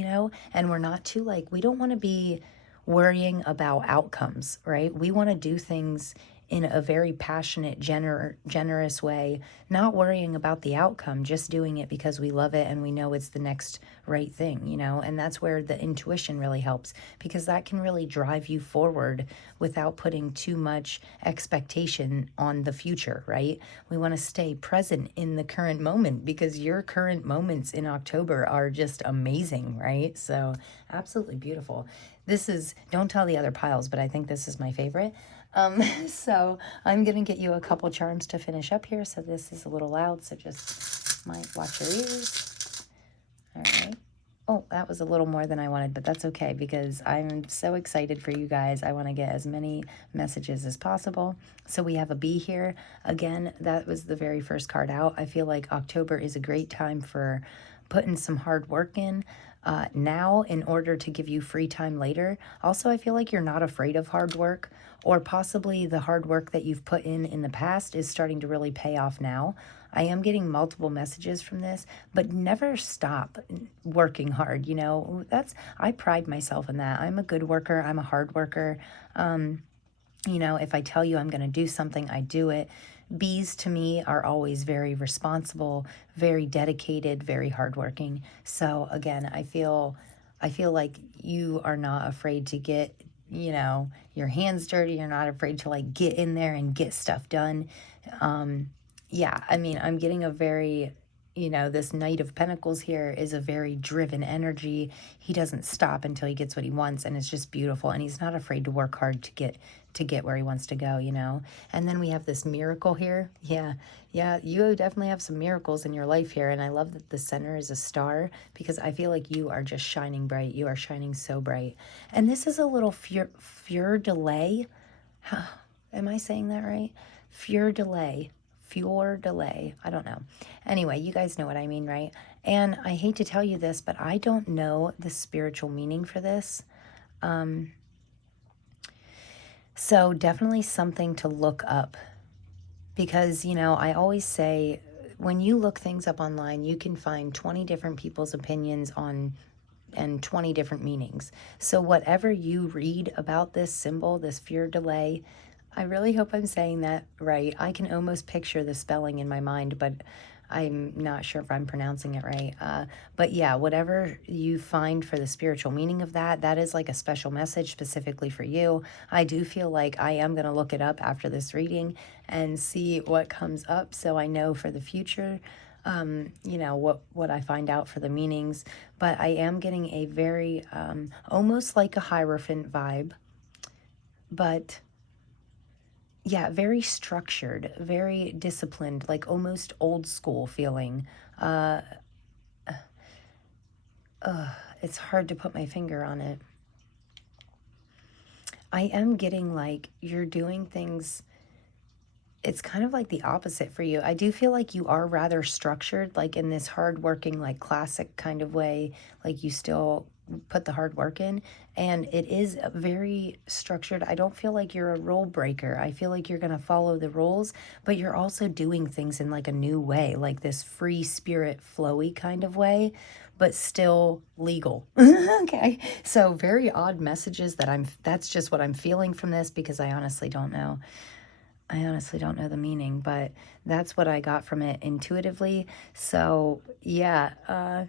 and we're not too we don't want to be worrying about outcomes, right? We want to do things in a very passionate, generous way, not worrying about the outcome, just doing it because we love it and we know it's the next right thing, and that's where the intuition really helps, because that can really drive you forward without putting too much expectation on the future, right? We want to stay present in the current moment, because your current moments in October are just amazing, right? So absolutely beautiful. Don't tell the other piles, but I think this is my favorite. So I'm going to get you a couple charms to finish up here. So this is a little loud, so just might watch your ears. All right. Oh, that was a little more than I wanted, but that's okay, because I'm so excited for you guys. I want to get as many messages as possible. So we have a bee here. Again, that was the very first card out. I feel like October is a great time for putting some hard work in now in order to give you free time later. Also, I feel like you're not afraid of hard work, or possibly the hard work that you've put in the past is starting to really pay off now. I am getting multiple messages from this, but never stop working hard. I pride myself in that. I'm a good worker. I'm a hard worker. If I tell you I'm going to do something, I do it. Bees to me are always very responsible, very dedicated, very hardworking. So again, I feel like you are not afraid to get, your hands dirty. You're not afraid to get in there and get stuff done. Yeah, I mean, I'm getting a very, this Knight of Pentacles here is a very driven energy. He doesn't stop until he gets what he wants, and it's just beautiful. And he's not afraid to work hard to get where he wants to go, And then we have this miracle here. Yeah, you definitely have some miracles in your life here. And I love that the center is a star, because I feel like you are just shining bright. You are shining so bright. And this is a little fleur de lis. Am I saying that right? Fleur de lis. Fleur de lis. I don't know. Anyway, you guys know what I mean, right? And I hate to tell you this, but I don't know the spiritual meaning for this. So definitely something to look up, because, I always say when you look things up online, you can find 20 different people's opinions on and 20 different meanings. So whatever you read about this symbol, this fleur de lis, I really hope I'm saying that right. I can almost picture the spelling in my mind, but I'm not sure if I'm pronouncing it right. But yeah, whatever you find for the spiritual meaning of that, that is like a special message specifically for you. I do feel like I am going to look it up after this reading and see what comes up, so I know for the future, what I find out for the meanings. But I am getting a very, almost like a Hierophant vibe, but yeah, very structured, very disciplined, like almost old school feeling. It's hard to put my finger on it. I am getting you're doing things, it's kind of like the opposite for you. I do feel like you are rather structured, in this hardworking, classic kind of way. You still put the hard work in, and it is very structured. I don't feel like you're a rule breaker. I feel like you're going to follow the rules, but you're also doing things in a new way, this free spirit, flowy kind of way, but still legal. Okay. So very odd messages that's just what I'm feeling from this, because I honestly don't know. The meaning, but that's what I got from it intuitively. So yeah,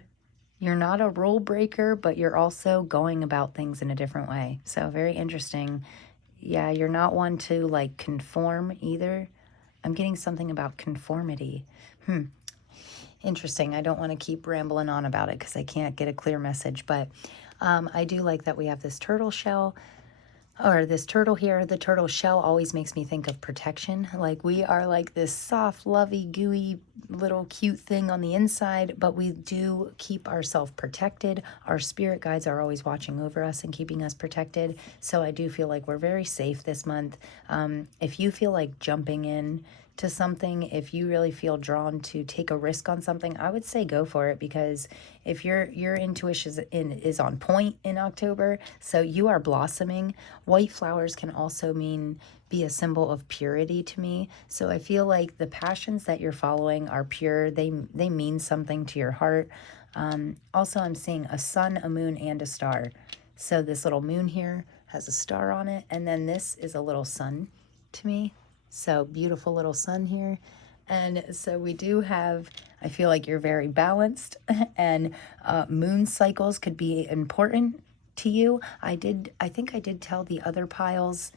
you're not a rule breaker, but you're also going about things in a different way. So very interesting. yeah, you're not one to like conform either. I'm getting something about conformity. Interesting. I don't want to keep rambling on about it because I can't get a clear message, but I do like that we have this turtle shell, or this turtle here. The turtle shell always makes me think of protection. Like we are like this soft, lovey, gooey, little cute thing on the inside, but we do keep ourselves protected. Our spirit guides are always watching over us and keeping us protected. So I do feel like we're very safe this month. If you feel like jumping in to something, if you really feel drawn to take a risk on something, I would say go for it, because if your intuition is on point in October, so you are blossoming. White flowers can also be a symbol of purity to me. So I feel like the passions that you're following are pure. They mean something to your heart. Also, I'm seeing a sun, a moon, and a star. So this little moon here has a star on it, and then this is a little sun to me. So beautiful little sun here. And so we do have, I feel like you're very balanced, and moon cycles could be important to you. I think I did tell the other piles,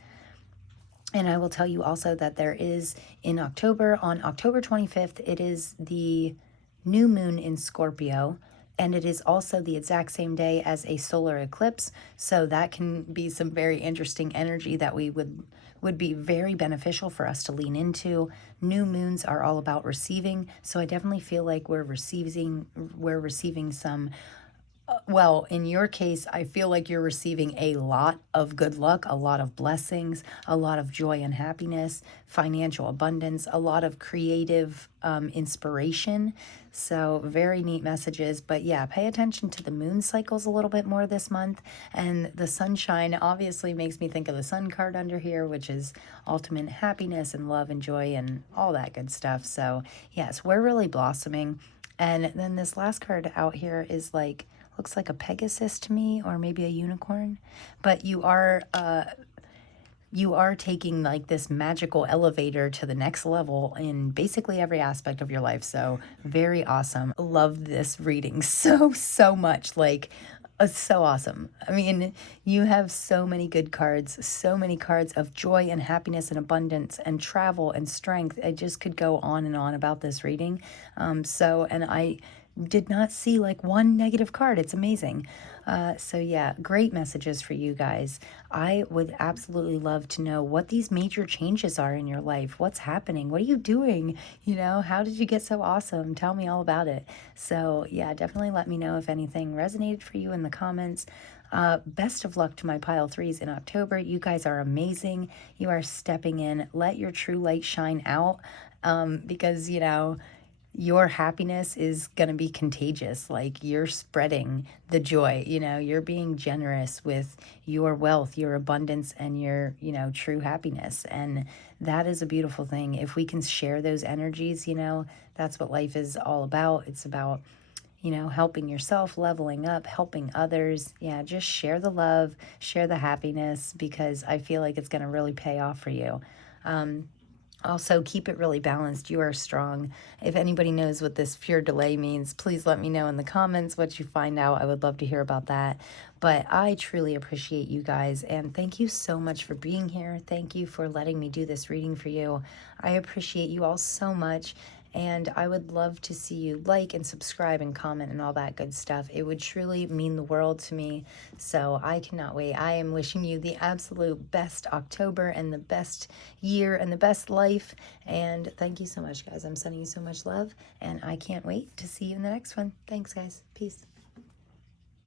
and I will tell you also that there is in October, on October 25th, it is the new moon in Scorpio, and it is also the exact same day as a solar eclipse. So that can be some very interesting energy that we would be very beneficial for us to lean into. New moons are all about receiving, so I definitely feel like we're receiving some, well, in your case, I feel like you're receiving a lot of good luck, a lot of blessings, a lot of joy and happiness, financial abundance, a lot of creative inspiration. So very neat messages. But yeah, pay attention to the moon cycles a little bit more this month. And the sunshine obviously makes me think of the sun card under here, which is ultimate happiness and love and joy and all that good stuff. So yes, we're really blossoming. And then this last card out here is like, looks like a Pegasus to me, or maybe a unicorn. But you are taking like this magical elevator to the next level in basically every aspect of your life. So very awesome. Love this reading so much. Like, so awesome. I mean, you have so many good cards, so many cards of joy and happiness and abundance and travel and strength. I just could go on and on about this reading. And I did not see like one negative card. It's amazing. So yeah, great messages for you guys. I would absolutely love to know what these major changes are in your life. What's happening? What are you doing? You know, how did you get so awesome? Tell me all about it. So yeah, definitely let me know if anything resonated for you in the comments. Best of luck to my pile threes in October. You guys are amazing. You are stepping in. Let your true light shine out, because, you know, your happiness is going to be contagious. Like, you're spreading the joy, you know, you're being generous with your wealth, your abundance, and your, you know, true happiness. And that is a beautiful thing. If we can share those energies, you know, that's what life is all about. It's about, you know, helping yourself, leveling up, helping others. Yeah, just share the love, share the happiness, because I feel like it's going to really pay off for you. Also, keep it really balanced. You are strong. If anybody knows what this pure delay means, please let me know in the comments what you find out. I would love to hear about that. But I truly appreciate you guys, and thank you so much for being here. Thank you for letting me do this reading for you. I appreciate you all so much. And I would love to see you like and subscribe and comment and all that good stuff. It would truly mean the world to me. So I cannot wait. I am wishing you the absolute best October and the best year and the best life. And thank you so much, guys. I'm sending you so much love. And I can't wait to see you in the next one. Thanks, guys. Peace.